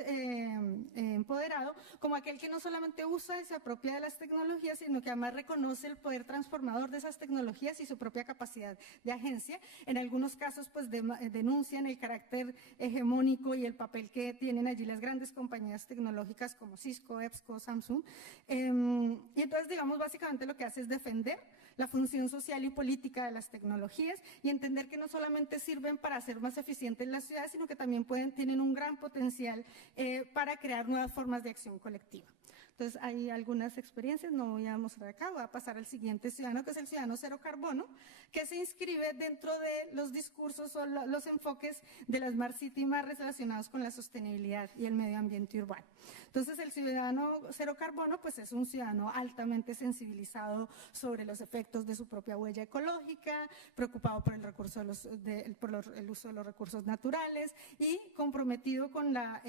empoderado como aquel que no solamente usa y se apropia de las tecnologías, sino que además reconoce el poder transformador de esas tecnologías y su propia capacidad de agencia. En algunos casos, pues denuncian el carácter hegemónico y el papel que tienen allí las grandes compañías tecnológicas como Cisco, EBSCO, Samsung. Y entonces, digamos, básicamente lo que hace es defender la función social y política de las tecnologías y entender que no solamente sirven para hacer más eficientes las ciudades, sino que también tienen un gran potencial para crear nuevas formas de acción colectiva. Entonces, hay algunas experiencias, no voy a mostrar acá, voy a pasar al siguiente ciudadano, que es el ciudadano cero carbono, que se inscribe dentro de los discursos o los enfoques de las Smart City más relacionados con la sostenibilidad y el medio ambiente urbano. Entonces, el ciudadano cero carbono, pues es un ciudadano altamente sensibilizado sobre los efectos de su propia huella ecológica, preocupado por el recurso el uso de los recursos naturales y comprometido con la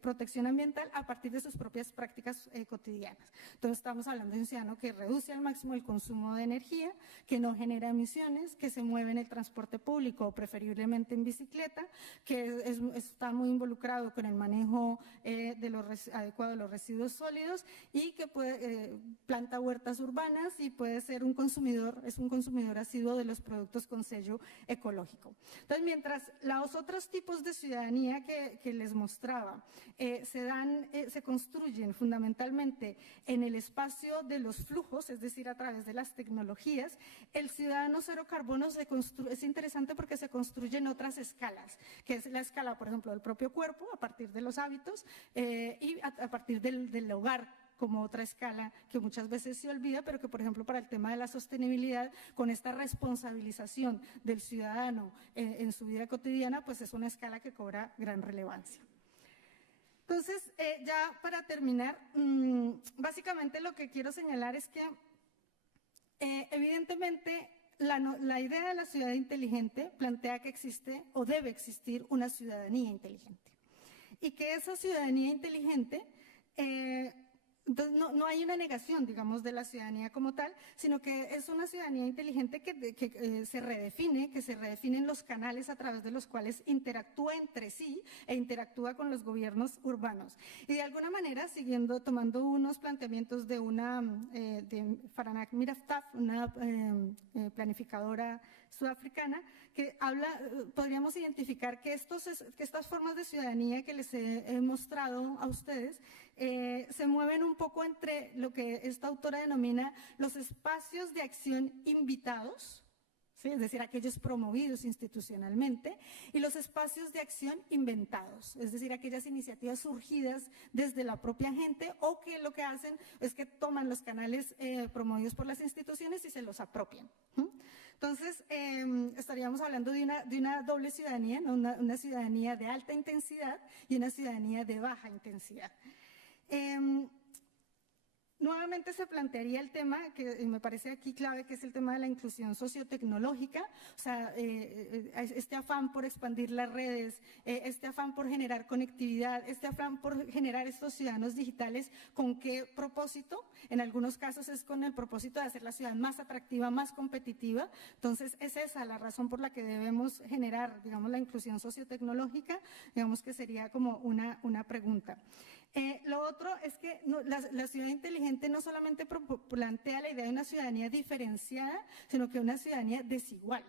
protección ambiental a partir de sus propias prácticas cotidianas. Entonces, estamos hablando de un ciudadano que reduce al máximo el consumo de energía, que no genera emisiones, que se mueve en el transporte público o preferiblemente en bicicleta, que está muy involucrado con el manejo adecuado de los residuos sólidos y que planta huertas urbanas y puede ser un consumidor asiduo de los productos con sello ecológico. Entonces, mientras los otros tipos de ciudadanía que les mostraba se construyen fundamentalmente en el espacio de los flujos, es decir, a través de las tecnologías, el ciudadano cero carbono es interesante porque se construye en otras escalas, que es la escala, por ejemplo, del propio cuerpo, a partir de los hábitos, y a partir del hogar, como otra escala que muchas veces se olvida, pero que, por ejemplo, para el tema de la sostenibilidad, con esta responsabilización del ciudadano en su vida cotidiana, pues es una escala que cobra gran relevancia. Entonces, ya para terminar, básicamente lo que quiero señalar es que, evidentemente, la idea de la ciudad inteligente plantea que existe o debe existir una ciudadanía inteligente. Y que esa ciudadanía inteligente, entonces no hay una negación, digamos, de la ciudadanía como tal, sino que es una ciudadanía inteligente que se redefinen los canales a través de los cuales interactúa entre sí e interactúa con los gobiernos urbanos. Y de alguna manera, tomando unos planteamientos de Faranak Miraftaf, una planificadora sudafricana, que podríamos identificar que estas formas de ciudadanía que les he mostrado a ustedes se mueven un poco entre lo que esta autora denomina los espacios de acción invitados, ¿sí? Es decir, aquellos promovidos institucionalmente, y los espacios de acción inventados, es decir, aquellas iniciativas surgidas desde la propia gente o que lo que hacen es que toman los canales promovidos por las instituciones y se los apropian. Entonces, estaríamos hablando de una doble ciudadanía, ¿no? Una ciudadanía de alta intensidad y una ciudadanía de baja intensidad. Nuevamente se plantearía el tema que me parece aquí clave, que es el tema de la inclusión sociotecnológica, o sea, este afán por expandir las redes, este afán por generar conectividad, este afán por generar estos ciudadanos digitales. ¿Con qué propósito? En algunos casos es con el propósito de hacer la ciudad más atractiva, más competitiva. Entonces, es esa la razón por la que debemos generar, digamos, la inclusión sociotecnológica, digamos que sería como una pregunta. Lo otro es que la ciudad inteligente no solamente plantea la idea de una ciudadanía diferenciada, sino que una ciudadanía desigual,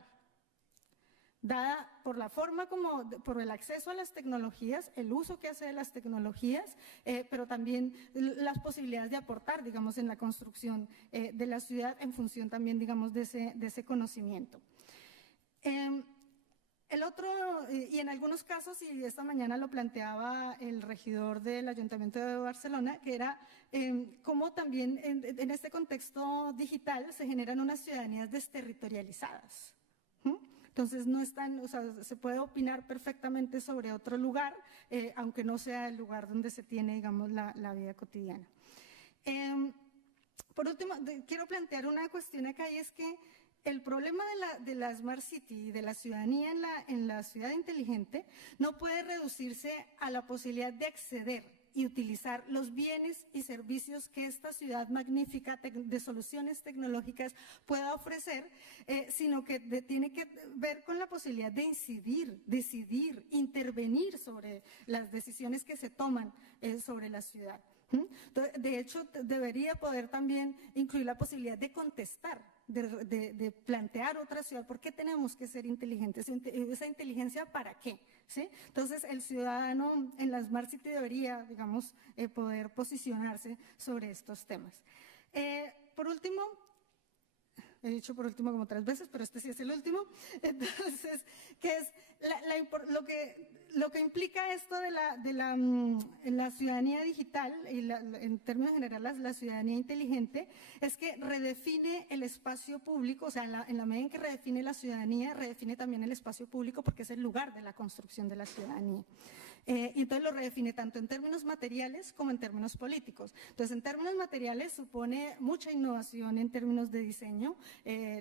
dada por la forma por el acceso a las tecnologías, el uso que hace de las tecnologías, pero también las posibilidades de aportar, digamos, en la construcción de la ciudad en función también, digamos, de ese conocimiento. El otro, y en algunos casos, y esta mañana lo planteaba el regidor del Ayuntamiento de Barcelona, que era cómo también en este contexto digital se generan unas ciudadanías desterritorializadas. Entonces, no están, o sea, se puede opinar perfectamente sobre otro lugar, aunque no sea el lugar donde se tiene, digamos, la vida cotidiana. Por último, quiero plantear una cuestión acá, y es que el problema de la Smart City y de la ciudadanía en la ciudad inteligente no puede reducirse a la posibilidad de acceder y utilizar los bienes y servicios que esta ciudad magnífica de soluciones tecnológicas pueda ofrecer, sino que tiene que ver con la posibilidad de incidir, decidir, intervenir sobre las decisiones que se toman sobre la ciudad. De hecho, debería poder también incluir la posibilidad de contestar, de plantear otra ciudad. ¿Por qué tenemos que ser inteligentes? ¿Esa inteligencia para qué? ¿Sí? Entonces, el ciudadano en la Smart City debería, digamos, poder posicionarse sobre estos temas. Por último, he dicho por último como 3 veces, pero este sí es el último. Entonces, ¿qué es lo que implica esto de la ciudadanía digital y en términos generales la ciudadanía inteligente? Es que redefine el espacio público, o sea, en la medida en que redefine la ciudadanía, redefine también el espacio público porque es el lugar de la construcción de la ciudadanía. Y entonces lo redefine tanto en términos materiales como en términos políticos. Entonces, en términos materiales supone mucha innovación en términos de diseño.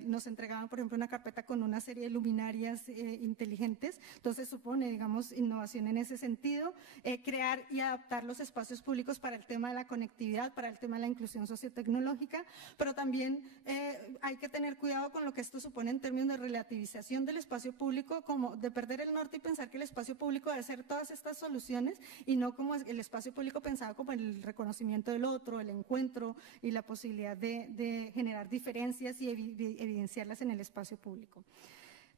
Nos entregaban, por ejemplo, una carpeta con una serie de luminarias inteligentes. Entonces, supone, digamos, innovación en ese sentido. Crear y adaptar los espacios públicos para el tema de la conectividad, para el tema de la inclusión sociotecnológica, pero también hay que tener cuidado con lo que esto supone en términos de relativización del espacio público, como de perder el norte y pensar que el espacio público debe ser todas estas soluciones y no como el espacio público pensado como el reconocimiento del otro, el encuentro y la posibilidad de generar diferencias y evidenciarlas en el espacio público.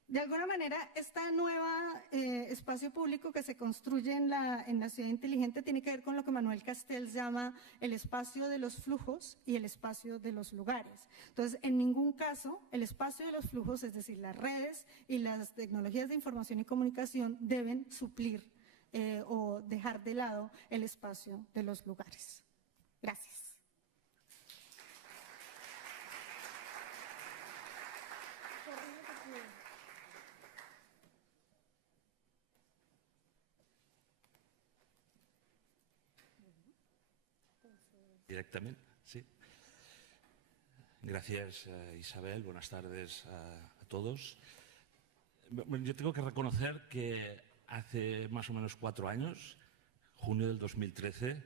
De alguna manera, este nuevo espacio público que se construye en la ciudad inteligente tiene que ver con lo que Manuel Castells llama el espacio de los flujos y el espacio de los lugares. Entonces, en ningún caso, el espacio de los flujos, es decir, las redes y las tecnologías de información y comunicación deben suplir o dejar de lado el espacio de los lugares. Gracias. Directamente, sí. Gracias, Isabel. Buenas tardes a todos. Bueno, yo tengo que reconocer que hace más o menos 4 años, junio del 2013,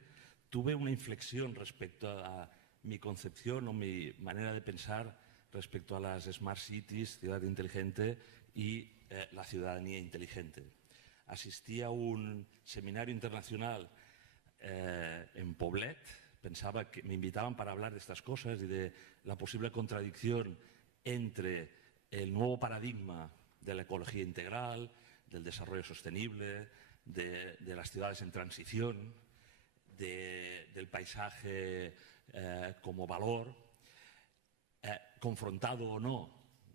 tuve una inflexión respecto a mi concepción o mi manera de pensar respecto a las Smart Cities, ciudad inteligente y la ciudadanía inteligente. Asistí a un seminario internacional en Poblet. Pensaba que me invitaban para hablar de estas cosas y de la posible contradicción entre el nuevo paradigma de la ecología integral, del desarrollo sostenible, de las ciudades en transición, del paisaje como valor, confrontado o no,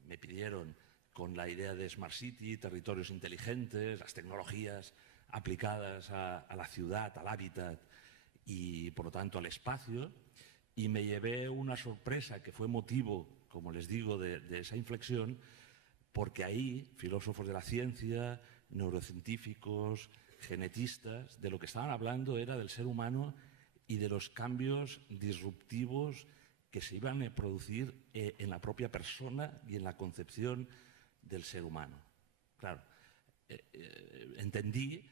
me pidieron, con la idea de Smart City, territorios inteligentes, las tecnologías aplicadas a la ciudad, al hábitat y, por lo tanto, al espacio, y me llevé una sorpresa que fue motivo, como les digo, de esa inflexión, porque ahí filósofos de la ciencia, neurocientíficos, genetistas, de lo que estaban hablando era del ser humano y de los cambios disruptivos que se iban a producir en la propia persona y en la concepción del ser humano. Claro, entendí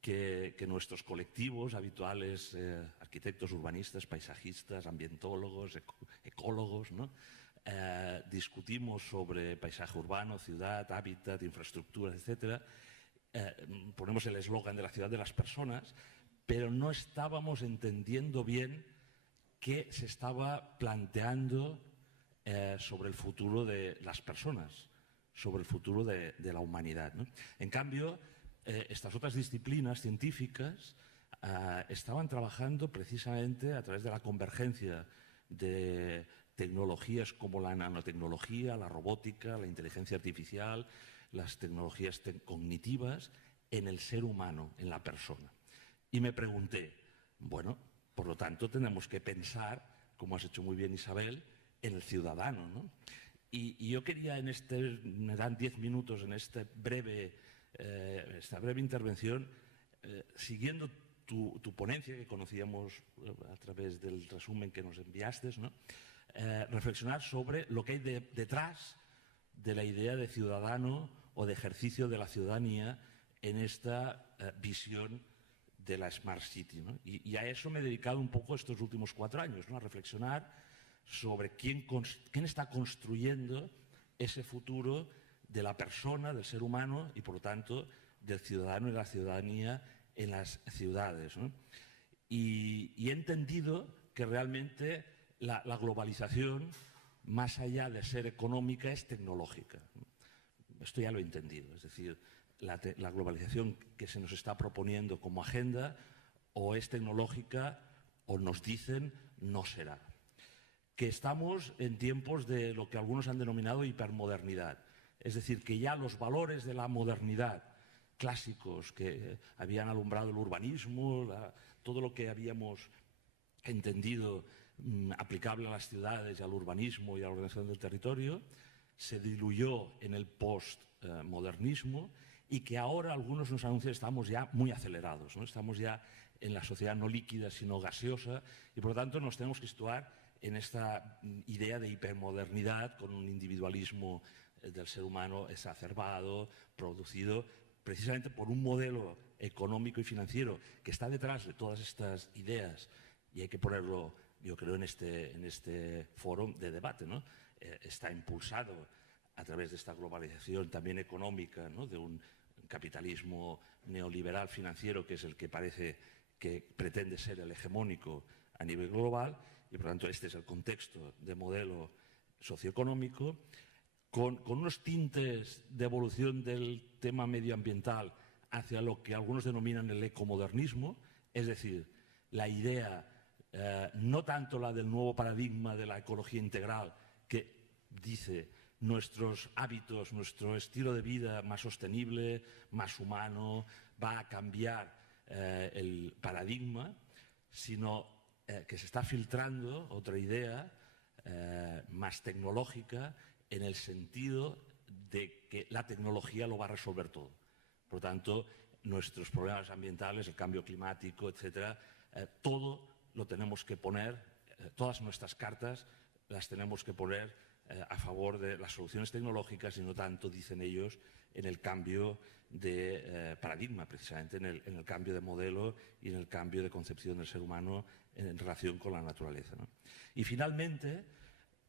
que nuestros colectivos habituales, arquitectos, urbanistas, paisajistas, ambientólogos, ecólogos, ¿no? Discutimos sobre paisaje urbano, ciudad, hábitat, infraestructuras, etc. Ponemos el eslogan de la ciudad de las personas, pero no estábamos entendiendo bien qué se estaba planteando sobre el futuro de las personas, sobre el futuro de la humanidad, ¿no? En cambio, estas otras disciplinas científicas estaban trabajando precisamente a través de la convergencia de tecnologías como la nanotecnología, la robótica, la inteligencia artificial, las tecnologías cognitivas en el ser humano, en la persona. Y me pregunté, bueno, por lo tanto tenemos que pensar, como has hecho muy bien, Isabel, en el ciudadano, ¿no? Y yo quería me dan 10 minutos en esta breve intervención, siguiendo tu ponencia que conocíamos a través del resumen que nos enviaste, ¿no? Reflexionar sobre lo que hay detrás de la idea de ciudadano o de ejercicio de la ciudadanía en esta visión de la Smart City, ¿no? Y a eso me he dedicado un poco estos últimos 4 años, ¿no? A reflexionar sobre quién está construyendo ese futuro de la persona, del ser humano y, por lo tanto, del ciudadano y la ciudadanía en las ciudades, ¿no? Y he entendido que realmente la globalización, más allá de ser económica, es tecnológica. Esto ya lo he entendido, es decir, la globalización que se nos está proponiendo como agenda o es tecnológica o nos dicen no será. Que estamos en tiempos de lo que algunos han denominado hipermodernidad, es decir, que ya los valores de la modernidad clásicos que habían alumbrado el urbanismo, todo lo que habíamos entendido aplicable a las ciudades y al urbanismo y a la organización del territorio, se diluyó en el postmodernismo y que ahora algunos nos anuncian que estamos ya muy acelerados, ¿no? Estamos ya en la sociedad no líquida sino gaseosa y por lo tanto nos tenemos que situar en esta idea de hipermodernidad con un individualismo del ser humano exacerbado, producido precisamente por un modelo económico y financiero que está detrás de todas estas ideas, y hay que ponerlo, yo creo, en este foro de debate, ¿no? Está impulsado a través de esta globalización también económica, ¿no? De un capitalismo neoliberal financiero que es el que parece que pretende ser el hegemónico a nivel global, y por lo tanto este es el contexto de modelo socioeconómico, con unos tintes de evolución del tema medioambiental hacia lo que algunos denominan el ecomodernismo, es decir, la idea, no tanto la del nuevo paradigma de la ecología integral, que dice nuestros hábitos, nuestro estilo de vida más sostenible, más humano, va a cambiar el paradigma, sino que se está filtrando otra idea más tecnológica, en el sentido de que la tecnología lo va a resolver todo. Por lo tanto, nuestros problemas ambientales, el cambio climático, etcétera, todo lo tenemos que poner, todas nuestras cartas las tenemos que poner a favor de las soluciones tecnológicas y no tanto, dicen ellos, en el cambio de paradigma, precisamente en el cambio de modelo y en el cambio de concepción del ser humano en relación con la naturaleza, ¿no? Y finalmente,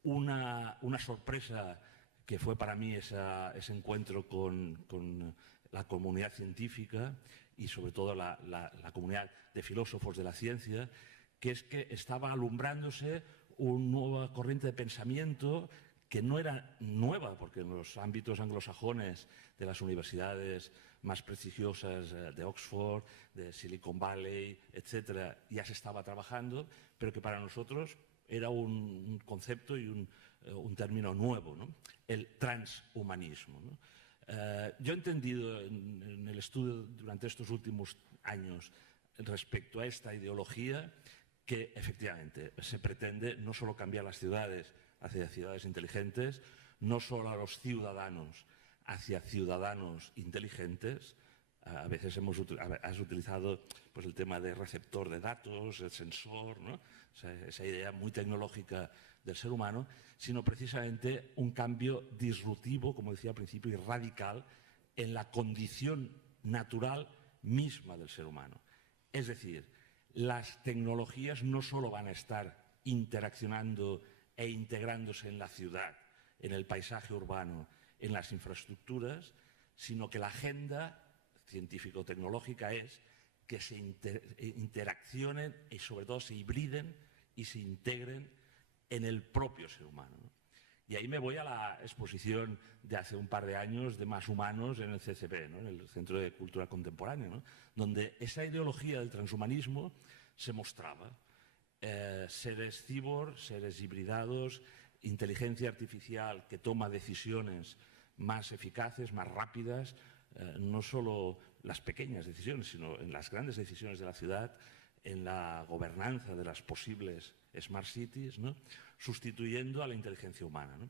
una sorpresa que fue para mí ese encuentro con la comunidad científica y sobre todo la comunidad de filósofos de la ciencia, que es que estaba alumbrándose una nueva corriente de pensamiento que no era nueva, porque en los ámbitos anglosajones de las universidades más prestigiosas de Oxford, de Silicon Valley, etcétera, ya se estaba trabajando, pero que para nosotros era un concepto y un término nuevo, ¿no? El transhumanismo, ¿no? Yo he entendido en el estudio durante estos últimos años respecto a esta ideología que efectivamente se pretende no solo cambiar las ciudades hacia ciudades inteligentes, no solo a los ciudadanos hacia ciudadanos inteligentes. A veces has utilizado pues, el tema de receptor de datos, el sensor, ¿no? O sea, esa idea muy tecnológica del ser humano, sino precisamente un cambio disruptivo, como decía al principio, y radical en la condición natural misma del ser humano. Es decir, las tecnologías no solo van a estar interaccionando e integrándose en la ciudad, en el paisaje urbano, en las infraestructuras, sino que la agenda científico-tecnológica es que se interaccionen y sobre todo se hibriden y se integren en el propio ser humano, ¿no? Y ahí me voy a la exposición de hace un par de años de Más Humanos en el CCP, ¿no? En el Centro de Cultura Contemporánea, ¿no? Donde esa ideología del transhumanismo se mostraba. Seres cyborg, seres hibridados, inteligencia artificial que toma decisiones más eficaces, más rápidas, no solo las pequeñas decisiones, sino en las grandes decisiones de la ciudad, en la gobernanza de las posibles smart cities, ¿no? Sustituyendo a la inteligencia humana, ¿no?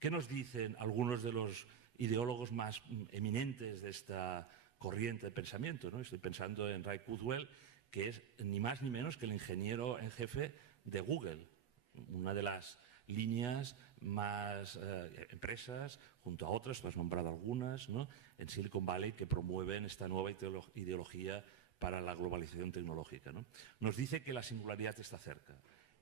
¿Qué nos dicen algunos de los ideólogos más eminentes de esta corriente de pensamiento, ¿no? Estoy pensando en Ray Kurzweil, que es ni más ni menos que el ingeniero en jefe de Google, una de las líneas más empresas, junto a otras, tú has nombrado algunas, ¿no? En Silicon Valley, que promueven esta nueva ideología para la globalización tecnológica, ¿no? Nos dice que la singularidad está cerca.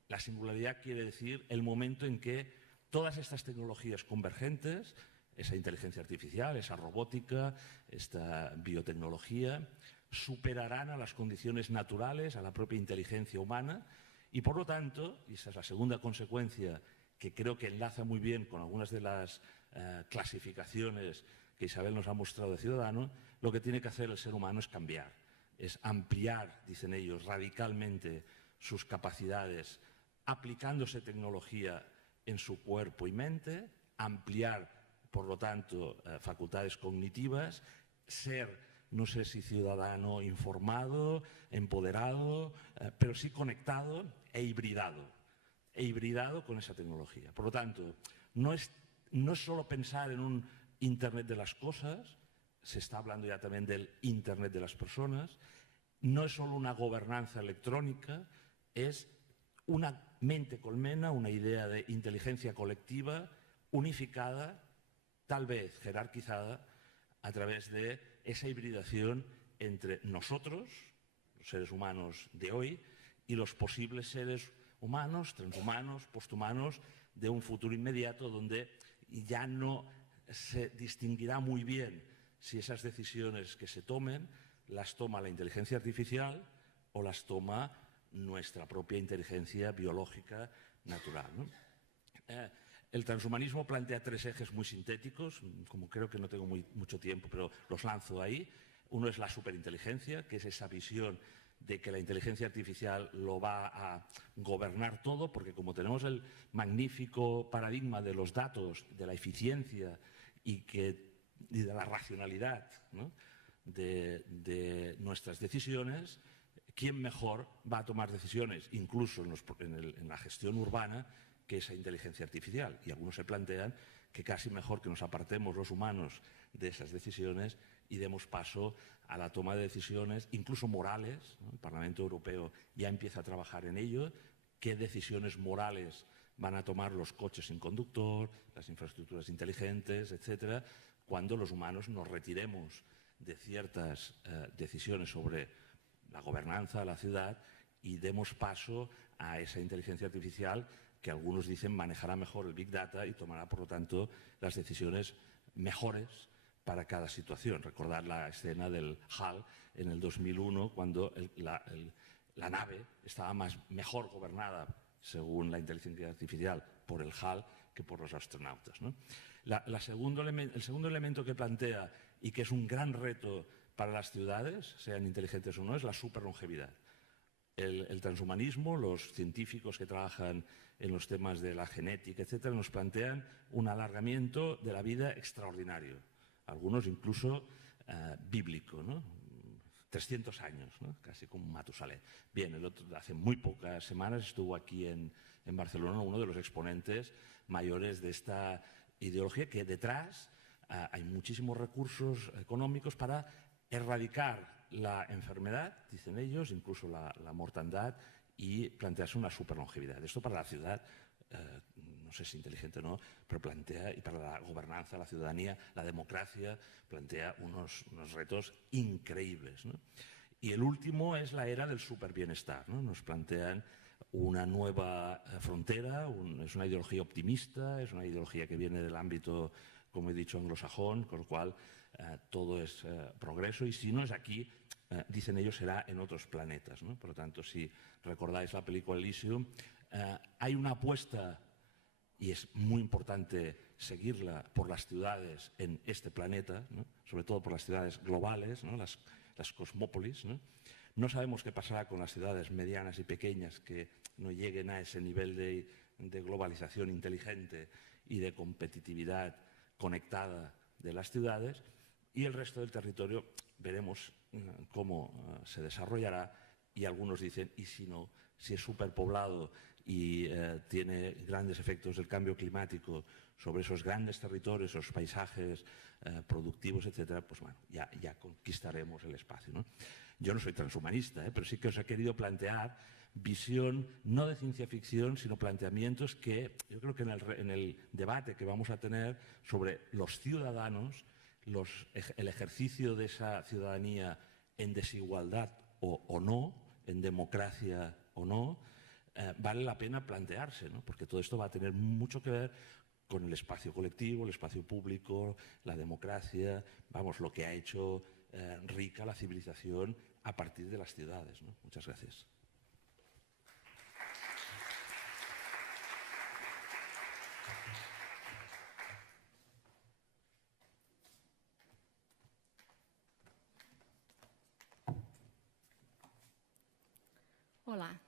La singularidad quiere decir el momento en que todas estas tecnologías convergentes, esa inteligencia artificial, esa robótica, esta biotecnología, superarán a las condiciones naturales, a la propia inteligencia humana, y por lo tanto, y esa es la segunda consecuencia que creo que enlaza muy bien con algunas de las clasificaciones que Isabel nos ha mostrado de ciudadano, lo que tiene que hacer el ser humano es cambiar, es ampliar, dicen ellos, radicalmente sus capacidades, aplicándose tecnología en su cuerpo y mente, ampliar, por lo tanto, facultades cognitivas, ser, no sé si ciudadano informado, empoderado, pero sí conectado e hibridado con esa tecnología. Por lo tanto, no es solo pensar en un Internet de las cosas, se está hablando ya también del Internet de las personas. No es solo una gobernanza electrónica, es una mente colmena, una idea de inteligencia colectiva unificada, tal vez jerarquizada, a través de esa hibridación entre nosotros, los seres humanos de hoy, y los posibles seres humanos, transhumanos, posthumanos, de un futuro inmediato donde ya no se distinguirá muy bien si esas decisiones que se tomen las toma la inteligencia artificial o las toma nuestra propia inteligencia biológica natural, ¿no? El transhumanismo plantea 3 ejes muy sintéticos, como creo que no tengo mucho tiempo, pero los lanzo ahí. Uno es la superinteligencia, que es esa visión de que la inteligencia artificial lo va a gobernar todo, porque como tenemos el magnífico paradigma de los datos, de la eficiencia y de la racionalidad, ¿no?, de nuestras decisiones, ¿quién mejor va a tomar decisiones, incluso en la gestión urbana, que esa inteligencia artificial? Y algunos se plantean que casi mejor que nos apartemos los humanos de esas decisiones y demos paso a la toma de decisiones, incluso morales, ¿no? El Parlamento Europeo ya empieza a trabajar en ello. ¿Qué decisiones morales van a tomar los coches sin conductor, las infraestructuras inteligentes, etcétera, cuando los humanos nos retiremos de ciertas decisiones sobre la gobernanza de la ciudad y demos paso a esa inteligencia artificial que algunos dicen manejará mejor el Big Data y tomará, por lo tanto, las decisiones mejores para cada situación? Recordad la escena del HAL en el 2001, cuando la nave estaba mejor gobernada, según la inteligencia artificial, por el HAL que por los astronautas, ¿no? El segundo elemento que plantea y que es un gran reto para las ciudades, sean inteligentes o no, es la superlongevidad. El transhumanismo, los científicos que trabajan en los temas de la genética, etcétera, nos plantean un alargamiento de la vida extraordinario, algunos incluso bíblico, ¿no? 300 años, ¿no?, casi como Matusalén. Bien, hace muy pocas semanas estuvo aquí en Barcelona uno de los exponentes mayores de esta ideología, que detrás hay muchísimos recursos económicos para erradicar la enfermedad, dicen ellos, incluso la mortandad, y plantearse una superlongevidad. Esto para la ciudad, no sé si inteligente o no, pero plantea, y para la gobernanza, la ciudadanía, la democracia, plantea unos retos increíbles, ¿no? Y el último es la era del superbienestar, ¿no? Nos plantean una nueva frontera, es una ideología optimista, es una ideología que viene del ámbito, como he dicho, anglosajón, con lo cual todo es progreso, y si no es aquí, dicen ellos, será en otros planetas, ¿no? Por lo tanto, si recordáis la película Elysium, hay una apuesta, y es muy importante seguirla, por las ciudades en este planeta, ¿no?, sobre todo por las ciudades globales, ¿no?, las cosmópolis, ¿no? No sabemos qué pasará con las ciudades medianas y pequeñas que no lleguen a ese nivel de globalización inteligente y de competitividad conectada de las ciudades, y el resto del territorio veremos cómo se desarrollará. Y algunos dicen, ¿y si no? Si es superpoblado y tiene grandes efectos del cambio climático sobre esos grandes territorios, esos paisajes productivos, etcétera, pues bueno, ya conquistaremos el espacio, ¿no? Yo no soy transhumanista, pero sí que os he querido plantear visión no de ciencia ficción, sino planteamientos que yo creo que en el debate que vamos a tener sobre los ciudadanos, el ejercicio de esa ciudadanía en desigualdad o no, en democracia o no, vale la pena plantearse, ¿no? Porque todo esto va a tener mucho que ver con el espacio colectivo, el espacio público, la democracia, vamos, lo que ha hecho rica la civilización a partir de las ciudades, ¿no? Muchas gracias. Hola.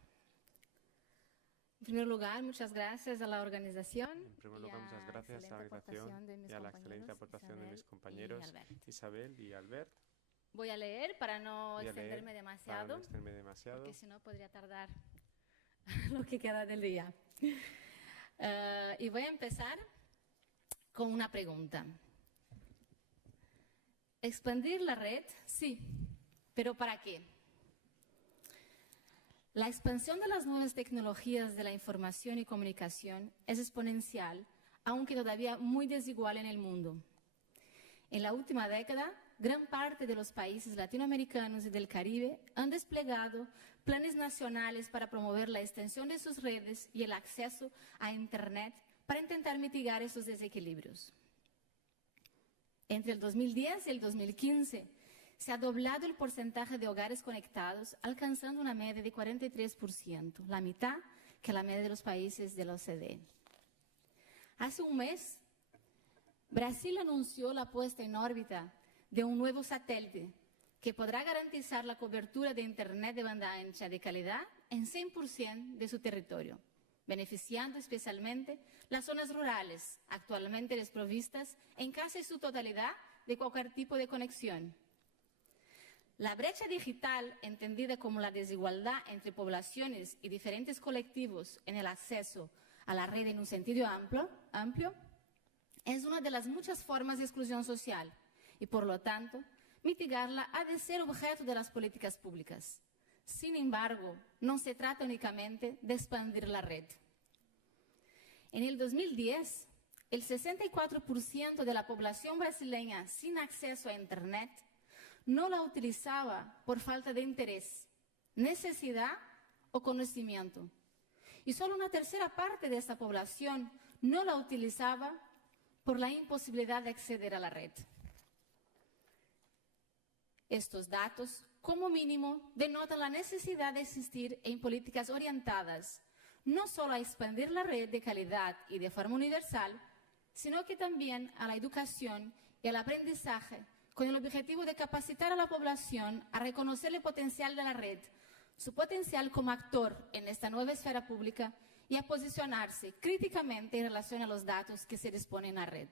En primer lugar, muchas gracias a la organización. En primer lugar, muchas gracias a la organización y a la excelente aportación de mis compañeros Isabel y Albert. Voy a leer para no extenderme demasiado, porque si no podría tardar lo que queda del día. Y voy a empezar con una pregunta. Expandir la red, sí, pero ¿para qué? La expansión de las nuevas tecnologías de la información y comunicación es exponencial, aunque todavía muy desigual en el mundo. En la última década, gran parte de los países latinoamericanos y del Caribe han desplegado planes nacionales para promover la extensión de sus redes y el acceso a Internet para intentar mitigar esos desequilibrios. Entre el 2010 y el 2015, se ha doblado el porcentaje de hogares conectados, alcanzando una media de 43%, la mitad que la media de los países de la OCDE. Hace un mes, Brasil anunció la puesta en órbita de un nuevo satélite que podrá garantizar la cobertura de Internet de banda ancha de calidad en 100% de su territorio, beneficiando especialmente las zonas rurales, actualmente desprovistas en casi su totalidad de cualquier tipo de conexión. La brecha digital, entendida como la desigualdad entre poblaciones y diferentes colectivos en el acceso a la red en un sentido amplio, es una de las muchas formas de exclusión social y, por lo tanto, mitigarla ha de ser objeto de las políticas públicas. Sin embargo, no se trata únicamente de expandir la red. En el 2010, el 64% de la población brasileña sin acceso a Internet no la utilizaba por falta de interés, necesidad o conocimiento. Y solo una tercera parte de esta población no la utilizaba por la imposibilidad de acceder a la red. Estos datos, como mínimo, denotan la necesidad de existir en políticas orientadas no solo a expandir la red de calidad y de forma universal, sino que también a la educación y al aprendizaje, con el objetivo de capacitar a la población a reconocer el potencial de la red, su potencial como actor en esta nueva esfera pública y a posicionarse críticamente en relación a los datos que se disponen en la red.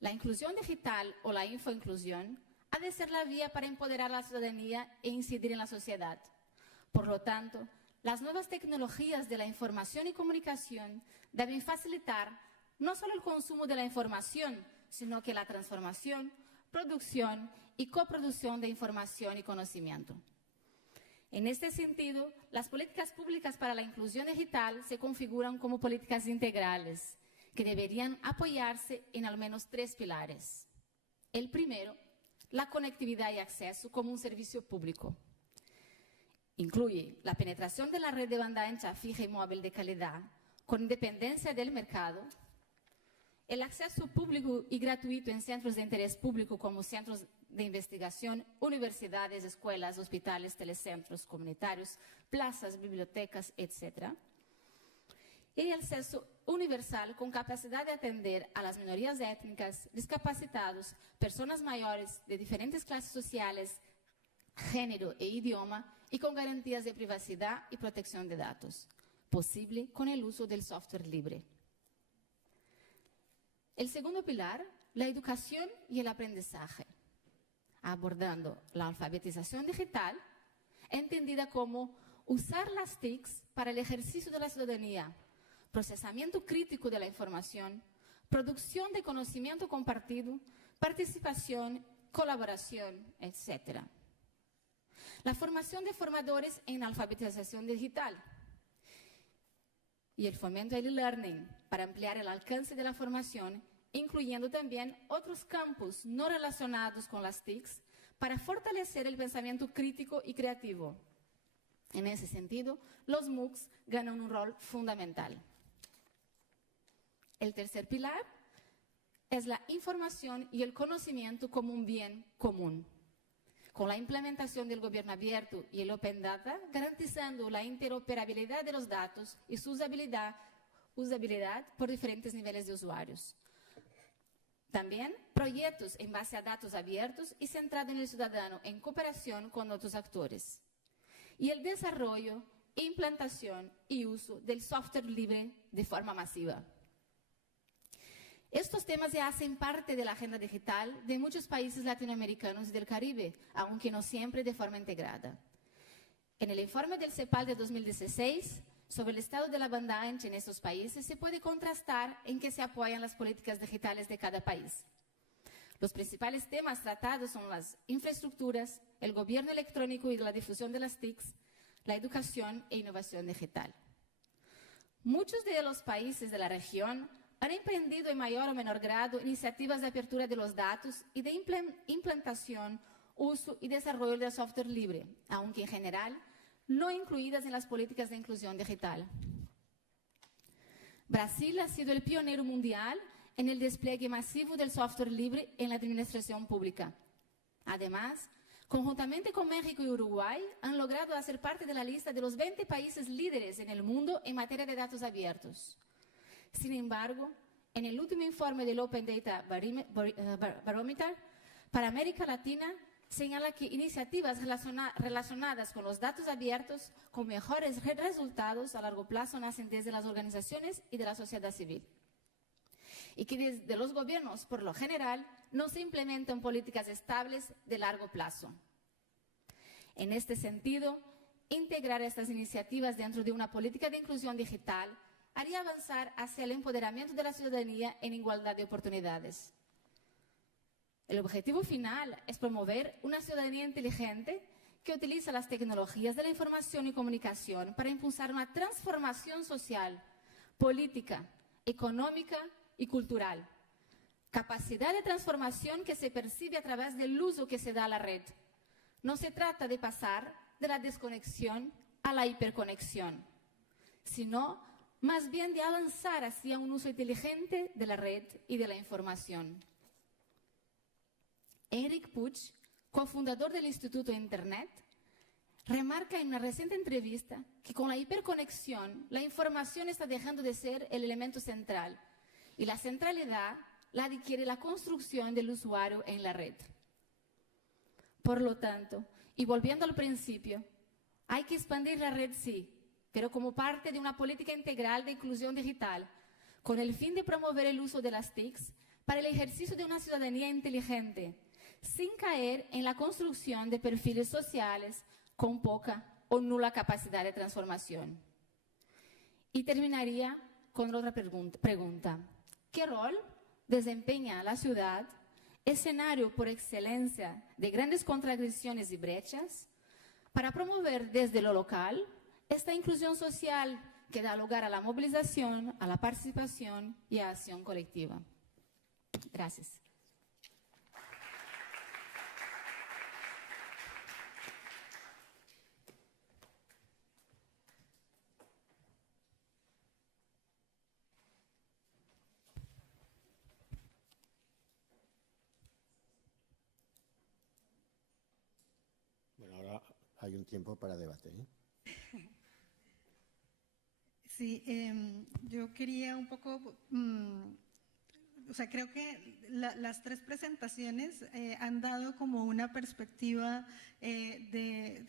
La inclusión digital o la infoinclusión ha de ser la vía para empoderar a la ciudadanía e incidir en la sociedad. Por lo tanto, las nuevas tecnologías de la información y comunicación deben facilitar no solo el consumo de la información, sino que la transformación, producción y coproducción de información y conocimiento. En este sentido, las políticas públicas para la inclusión digital se configuran como políticas integrales, que deberían apoyarse en al menos 3 pilares. El primero, la conectividad y acceso como un servicio público. Incluye la penetración de la red de banda ancha fija y móvil de calidad, con independencia del mercado, el acceso público y gratuito en centros de interés público como centros de investigación, universidades, escuelas, hospitales, telecentros comunitarios, plazas, bibliotecas, etc. Y el acceso universal con capacidad de atender a las minorías étnicas, discapacitados, personas mayores de diferentes clases sociales, género e idioma, y con garantías de privacidad y protección de datos, posible con el uso del software libre. El segundo pilar, la educación y el aprendizaje, abordando la alfabetización digital, entendida como usar las TICs para el ejercicio de la ciudadanía, procesamiento crítico de la información, producción de conocimiento compartido, participación, colaboración, etc. La formación de formadores en alfabetización digital y el fomento del e-learning para ampliar el alcance de la formación, incluyendo también otros campos no relacionados con las TICs para fortalecer el pensamiento crítico y creativo. En ese sentido, los MOOCs ganan un rol fundamental. El tercer pilar es la información y el conocimiento como un bien común, con la implementación del gobierno abierto y el Open Data, garantizando la interoperabilidad de los datos y su usabilidad por diferentes niveles de usuarios. También proyectos en base a datos abiertos y centrados en el ciudadano en cooperación con otros actores. Y el desarrollo, implantación y uso del software libre de forma masiva. Estos temas ya hacen parte de la agenda digital de muchos países latinoamericanos y del Caribe, aunque no siempre de forma integrada. En el informe del CEPAL de 2016, sobre el estado de la banda ancha en estos países, se puede contrastar en qué se apoyan las políticas digitales de cada país. Los principales temas tratados son las infraestructuras, el gobierno electrónico y la difusión de las TICs, la educación e innovación digital. Muchos de los países de la región han emprendido en mayor o menor grado iniciativas de apertura de los datos y de implantación, uso y desarrollo del software libre, aunque en general no incluidas en las políticas de inclusión digital. Brasil ha sido el pionero mundial en el despliegue masivo del software libre en la administración pública. Además, conjuntamente con México y Uruguay, han logrado hacer parte de la lista de los 20 países líderes en el mundo en materia de datos abiertos. Sin embargo, en el último informe del Open Data Barometer, para América Latina, señala que iniciativas relacionadas con los datos abiertos con mejores resultados a largo plazo nacen desde las organizaciones y de la sociedad civil. Y que desde los gobiernos, por lo general, no se implementan políticas estables de largo plazo. En este sentido, integrar estas iniciativas dentro de una política de inclusión digital haría avanzar hacia el empoderamiento de la ciudadanía en igualdad de oportunidades. El objetivo final es promover una ciudadanía inteligente que utiliza las tecnologías de la información y comunicación para impulsar una transformación social, política, económica y cultural. Capacidad de transformación que se percibe a través del uso que se da a la red. No se trata de pasar de la desconexión a la hiperconexión, sino más bien de avanzar hacia un uso inteligente de la red y de la información. Eric Puig, cofundador del Instituto Internet, remarca en una reciente entrevista que con la hiperconexión la información está dejando de ser el elemento central y la centralidad la adquiere la construcción del usuario en la red. Por lo tanto, y volviendo al principio, hay que expandir la red, sí, pero como parte de una política integral de inclusión digital, con el fin de promover el uso de las TICs para el ejercicio de una ciudadanía inteligente, sin caer en la construcción de perfiles sociales con poca o nula capacidad de transformación. Y terminaría con otra pregunta. ¿Qué rol desempeña la ciudad, escenario por excelencia de grandes contradicciones y brechas, para promover desde lo local esta inclusión social que da lugar a la movilización, a la participación y a la acción colectiva? Gracias. Bueno, ahora hay un tiempo para debate, ¿eh? Sí, yo quería un poco, creo que las tres presentaciones han dado como una perspectiva de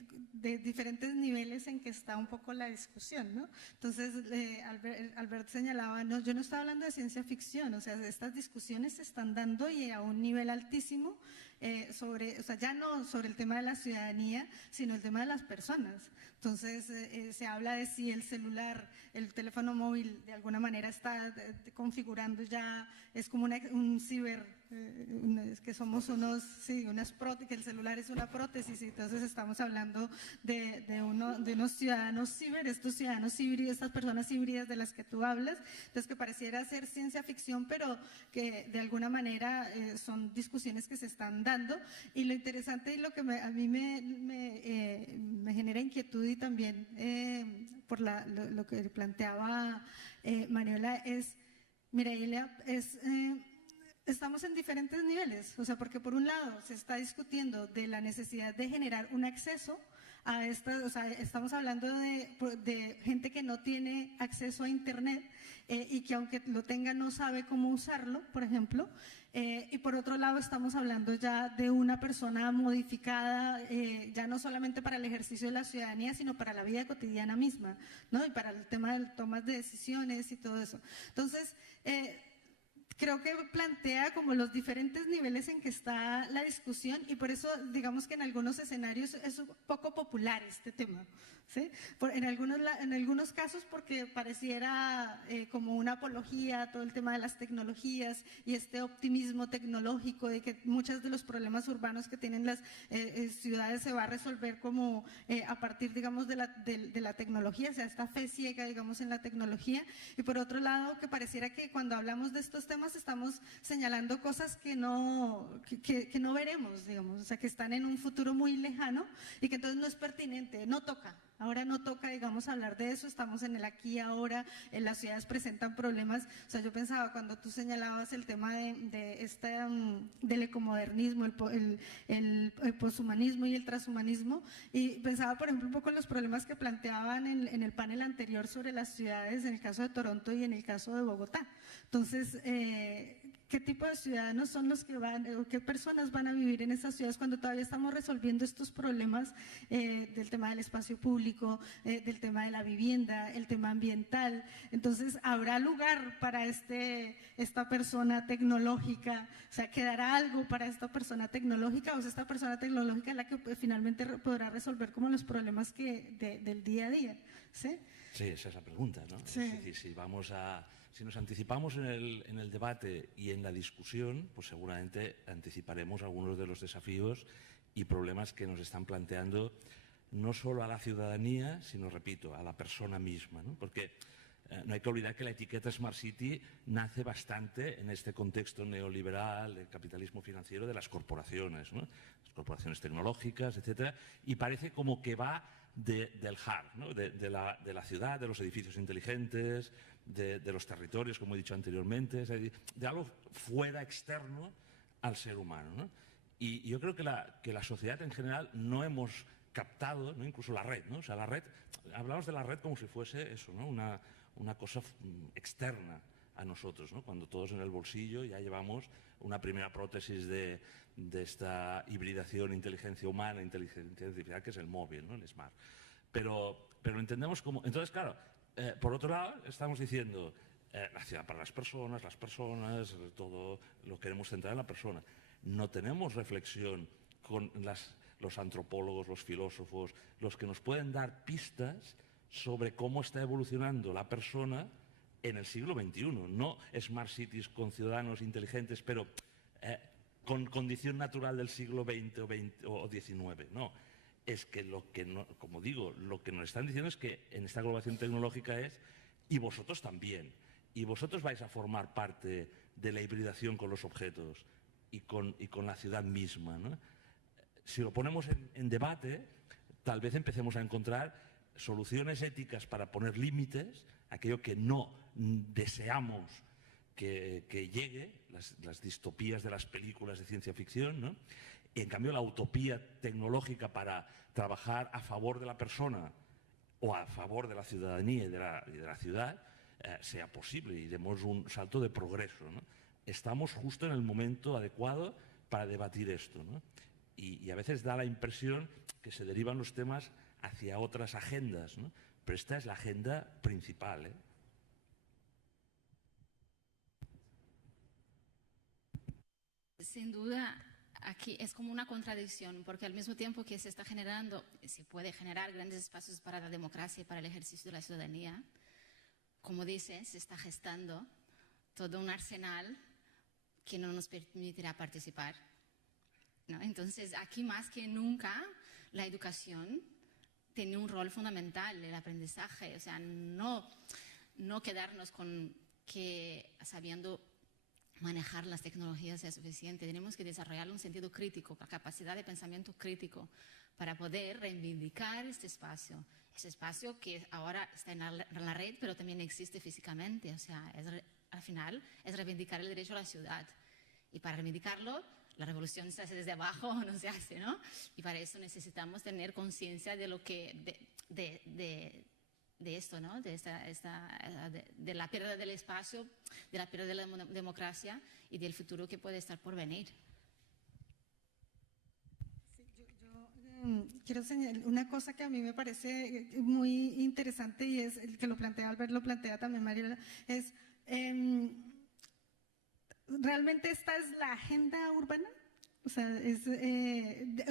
diferentes niveles en que está un poco la discusión, ¿no? Entonces, Albert señalaba, no, yo no estaba hablando de ciencia ficción, o sea, estas discusiones se están dando y a un nivel altísimo ya no sobre el tema de la ciudadanía, sino el tema de las personas. Entonces, se habla de si el celular, el teléfono móvil, de alguna manera está configurando ya, es como un ciber, que somos que el celular es una prótesis, y entonces estamos hablando de unos ciudadanos ciber, estos ciudadanos híbridos, estas personas híbridas de las que tú hablas, entonces que pareciera ser ciencia ficción, pero que de alguna manera son discusiones que se están dando. Y lo interesante y lo que a mí me genera inquietud, y también por lo que planteaba Mariela, es, Mireia, estamos en diferentes niveles, o sea, porque por un lado se está discutiendo de la necesidad de generar un acceso a estamos hablando de gente que no tiene acceso a Internet y que aunque lo tenga no sabe cómo usarlo, por ejemplo, y por otro lado estamos hablando ya de una persona modificada, ya no solamente para el ejercicio de la ciudadanía, sino para la vida cotidiana misma, ¿no? Y para el tema de tomas de decisiones y todo eso. Entonces, creo que plantea como los diferentes niveles en que está la discusión y por eso digamos que en algunos escenarios es un poco popular este tema, ¿sí? En algunos casos porque pareciera como una apología a todo el tema de las tecnologías y este optimismo tecnológico de que muchos de los problemas urbanos que tienen las ciudades se va a resolver como a partir, digamos, de la tecnología, o sea, esta fe ciega, digamos, en la tecnología. Y por otro lado, que pareciera que cuando hablamos de estos temas estamos señalando cosas que no veremos, digamos, o sea, que están en un futuro muy lejano y que entonces no es pertinente, no toca. Ahora no toca, digamos, hablar de eso, estamos en el aquí y ahora, las ciudades presentan problemas. O sea, yo pensaba cuando tú señalabas el tema del ecomodernismo, el poshumanismo y el transhumanismo, y pensaba, por ejemplo, un poco en los problemas que planteaban en el panel anterior sobre las ciudades, en el caso de Toronto y en el caso de Bogotá. Entonces, ¿qué tipo de ciudadanos son los que van, o qué personas van a vivir en esas ciudades cuando todavía estamos resolviendo estos problemas del tema del espacio público, del tema de la vivienda, el tema ambiental? Entonces, ¿habrá lugar para esta persona tecnológica? O sea, ¿quedará algo para esta persona tecnológica o es esta persona tecnológica la que finalmente podrá resolver como los problemas del día a día? ¿Sí? Sí, esa es la pregunta, ¿no? Sí. Es decir, si nos anticipamos en el debate y en la discusión, pues seguramente anticiparemos algunos de los desafíos y problemas que nos están planteando no solo a la ciudadanía, sino, repito, a la persona misma, ¿no? Porque no hay que olvidar que la etiqueta Smart City nace bastante en este contexto neoliberal, del capitalismo financiero, de las corporaciones, ¿no? Las corporaciones tecnológicas, etcétera, y parece como que va del hard, ¿no? de la ciudad, de los edificios inteligentes, de los territorios, como he dicho anteriormente, es decir, de algo fuera, externo al ser humano, ¿no? Y yo creo que la sociedad en general no hemos captado, ¿no? Incluso la red, ¿no? O sea, la red, hablamos de la red como si fuese eso, ¿no? Una cosa externa a nosotros, ¿no? Cuando todos en el bolsillo ya llevamos una primera prótesis de esta hibridación inteligencia humana, inteligencia artificial, que es el móvil, ¿no? El smart. Pero lo entendemos como... Entonces, claro, por otro lado, estamos diciendo la ciudad para las personas, todo lo queremos centrar en la persona. No tenemos reflexión con los antropólogos, los filósofos, los que nos pueden dar pistas sobre cómo está evolucionando la persona en el siglo XXI. No smart cities con ciudadanos inteligentes, pero con condición natural del siglo XX o XIX. No, es que como digo, lo que nos están diciendo es que en esta globalización tecnológica es, y vosotros también, y vosotros vais a formar parte de la hibridación con los objetos y con la ciudad misma, ¿no? Si lo ponemos en debate, tal vez empecemos a encontrar soluciones éticas para poner límites, aquello que no deseamos que llegue, las distopías de las películas de ciencia ficción, ¿no? Y en cambio la utopía tecnológica para trabajar a favor de la persona o a favor de la ciudadanía y de la ciudad sea posible y demos un salto de progreso, ¿no? Estamos justo en el momento adecuado para debatir esto, ¿no? Y a veces da la impresión que se derivan los temas hacia otras agendas, ¿no? Pero esta es la agenda principal, ¿eh? Sin duda, aquí es como una contradicción, porque al mismo tiempo que se está generando, se puede generar grandes espacios para la democracia y para el ejercicio de la ciudadanía, como dice, se está gestando todo un arsenal que no nos permitirá participar, ¿no? Entonces, aquí más que nunca, la educación tiene un rol fundamental, el aprendizaje, o sea, no quedarnos con que sabiendo manejar las tecnologías es suficiente. Tenemos que desarrollar un sentido crítico, la capacidad de pensamiento crítico para poder reivindicar este espacio que ahora está en la red, pero también existe físicamente. O sea, al final es reivindicar el derecho a la ciudad. Y para reivindicarlo, la revolución se hace desde abajo, no se hace, ¿no? Y para eso necesitamos tener conciencia de lo que, de esto, ¿no? De la pérdida del espacio, de la pérdida de la democracia y del futuro que puede estar por venir. Sí, yo quiero señalar una cosa que a mí me parece muy interesante y es el que lo plantea Albert, lo plantea también Mariela, es ¿realmente esta es la agenda urbana? O sea,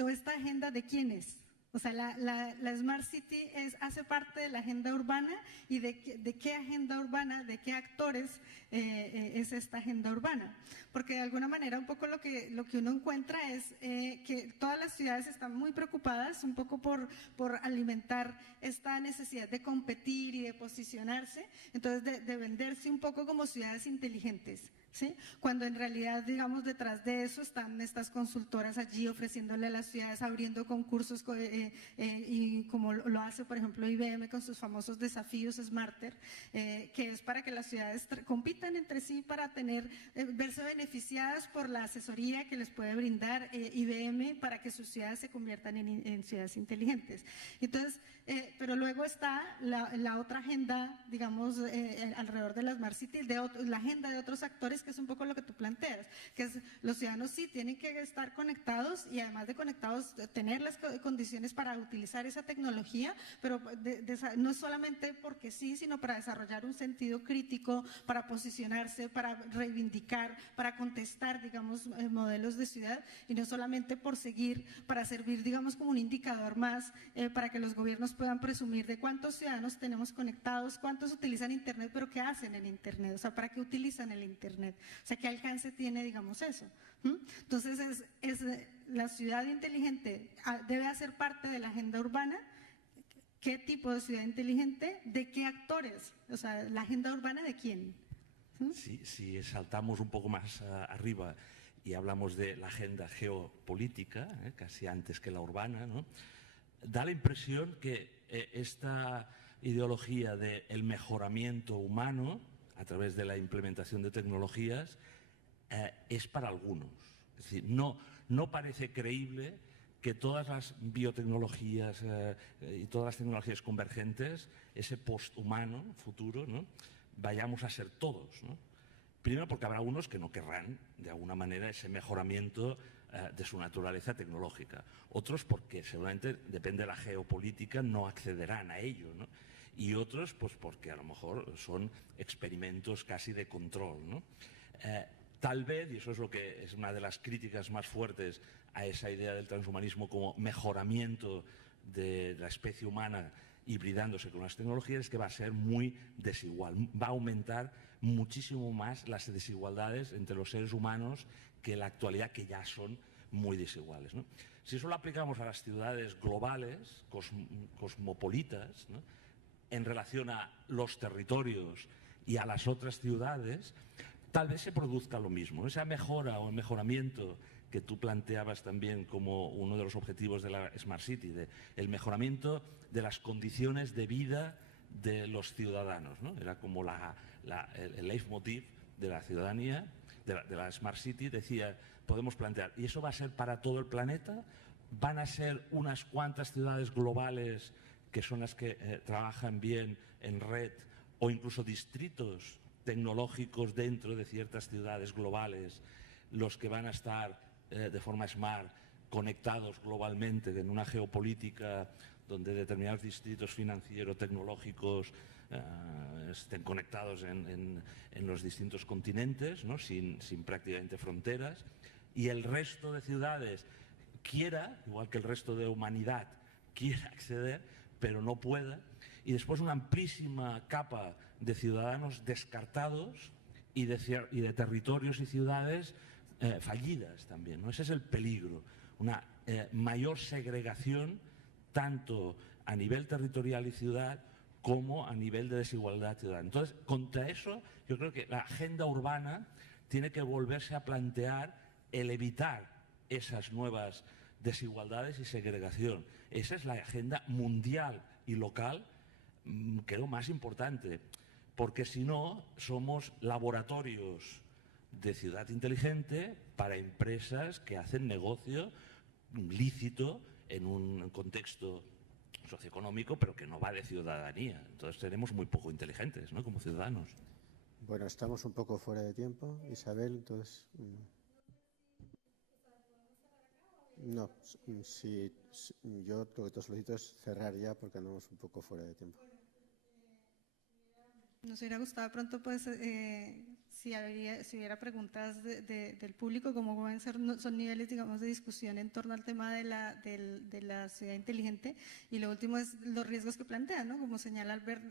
¿o esta agenda de quién es? O sea, la Smart City hace parte de la agenda urbana, y de qué agenda urbana, de qué actores es esta agenda urbana. Porque de alguna manera un poco lo que uno encuentra es que todas las ciudades están muy preocupadas un poco por alimentar esta necesidad de competir y de posicionarse, entonces de venderse un poco como ciudades inteligentes, ¿sí? Cuando en realidad, digamos, detrás de eso están estas consultoras allí ofreciéndole a las ciudades, abriendo concursos y como lo hace, por ejemplo, IBM con sus famosos desafíos Smarter, que es para que las ciudades compitan entre sí para verse beneficiadas por la asesoría que les puede brindar IBM para que sus ciudades se conviertan en ciudades inteligentes. Entonces, pero luego está la otra agenda, digamos, alrededor de la Smart City, la agenda de otros actores, que es un poco lo que tú planteas, que es los ciudadanos sí tienen que estar conectados, y además de conectados, tener las condiciones para utilizar esa tecnología, pero no es solamente porque sí, sino para desarrollar un sentido crítico, para posicionarse, para reivindicar, para contestar, digamos, modelos de ciudad, y no solamente para servir, digamos, como un indicador más para que los gobiernos puedan presumir de cuántos ciudadanos tenemos conectados, cuántos utilizan Internet, pero qué hacen en Internet, o sea, para qué utilizan el Internet, o sea, qué alcance tiene, digamos, eso. Entonces, la ciudad inteligente debe hacer parte de la agenda urbana. ¿Qué tipo de ciudad inteligente? ¿De qué actores? O sea, ¿la agenda urbana de quién? Si saltamos un poco más arriba y hablamos de la agenda geopolítica, casi antes que la urbana, ¿no? Da la impresión que esta ideología del mejoramiento humano a través de la implementación de tecnologías es para algunos. Es decir, no parece creíble que todas las biotecnologías y todas las tecnologías convergentes, ese posthumano futuro, ¿no?, vayamos a ser todos, ¿no? Primero porque habrá unos que no querrán de alguna manera ese mejoramiento de su naturaleza tecnológica. Otros porque seguramente, depende de la geopolítica, no accederán a ello, ¿no? Y otros pues porque a lo mejor son experimentos casi de control, ¿no? Tal vez, y eso es lo que es una de las críticas más fuertes a esa idea del transhumanismo como mejoramiento de la especie humana hibridándose con las tecnologías, es que va a ser muy desigual, va a aumentar muchísimo más las desigualdades entre los seres humanos que en la actualidad, que ya son muy desiguales, ¿no? Si eso lo aplicamos a las ciudades globales, cosmopolitas, ¿no?, en relación a los territorios y a las otras ciudades, tal vez se produzca lo mismo. Esa mejora o el mejoramiento que tú planteabas también como uno de los objetivos de la Smart City, el mejoramiento de las condiciones de vida de los ciudadanos, ¿no? Era como el leitmotiv de la ciudadanía, de la Smart City, decía, podemos plantear, ¿y eso va a ser para todo el planeta? ¿Van a ser unas cuantas ciudades globales que son las que trabajan bien en red, o incluso distritos tecnológicos dentro de ciertas ciudades globales, los que van a estar de forma smart, conectados globalmente en una geopolítica donde determinados distritos financieros, tecnológicos estén conectados en los distintos continentes, ¿no?, sin prácticamente fronteras, y el resto de ciudades quiera, igual que el resto de humanidad, quiera acceder, pero no pueda, y después una amplísima capa de ciudadanos descartados y de territorios y ciudades fallidas también, ¿no? Ese es el peligro, una mayor segregación tanto a nivel territorial y ciudad como a nivel de desigualdad ciudadana. Entonces, contra eso, yo creo que la agenda urbana tiene que volverse a plantear el evitar esas nuevas desigualdades y segregación. Esa es la agenda mundial y local, creo, más importante, porque si no, somos laboratorios de ciudad inteligente para empresas que hacen negocio lícito en un contexto socioeconómico, pero que no va de ciudadanía. Entonces seremos muy poco inteligentes, ¿no?, como ciudadanos. Bueno, estamos un poco fuera de tiempo, Isabel, entonces... No, si yo lo que te solicito es cerrar ya porque andamos un poco fuera de tiempo. Nos hubiera gustado pronto pues si hubiera preguntas del público, como pueden ser, son niveles, digamos, de discusión en torno al tema de la ciudad inteligente. Y lo último es los riesgos que plantean, ¿no? Como señala Albert,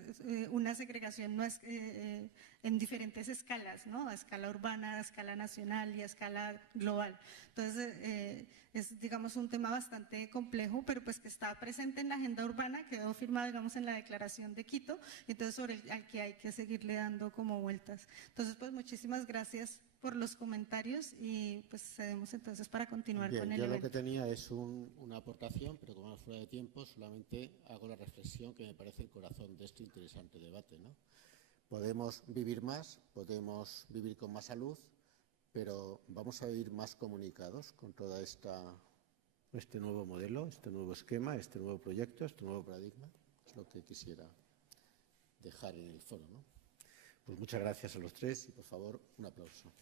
una segregación no es, en diferentes escalas, ¿no? A escala urbana, a escala nacional y a escala global. Entonces, es, digamos, un tema bastante complejo, pero pues que está presente en la agenda urbana, quedó firmado, digamos, en la Declaración de Quito, entonces al que hay que seguirle dando como vueltas. Entonces, pues muchísimas gracias por los comentarios y pues cedemos entonces para continuar con el yo evento. Lo que tenía es una aportación, pero como fuera de tiempo, solamente hago la reflexión que me parece el corazón de este interesante debate, ¿no? Podemos vivir más, podemos vivir con más salud, pero vamos a vivir más comunicados con toda este nuevo modelo, este nuevo esquema, este nuevo proyecto, este nuevo paradigma. Es lo que quisiera dejar en el foro, ¿no? Pues muchas gracias a los tres y, por favor, un aplauso.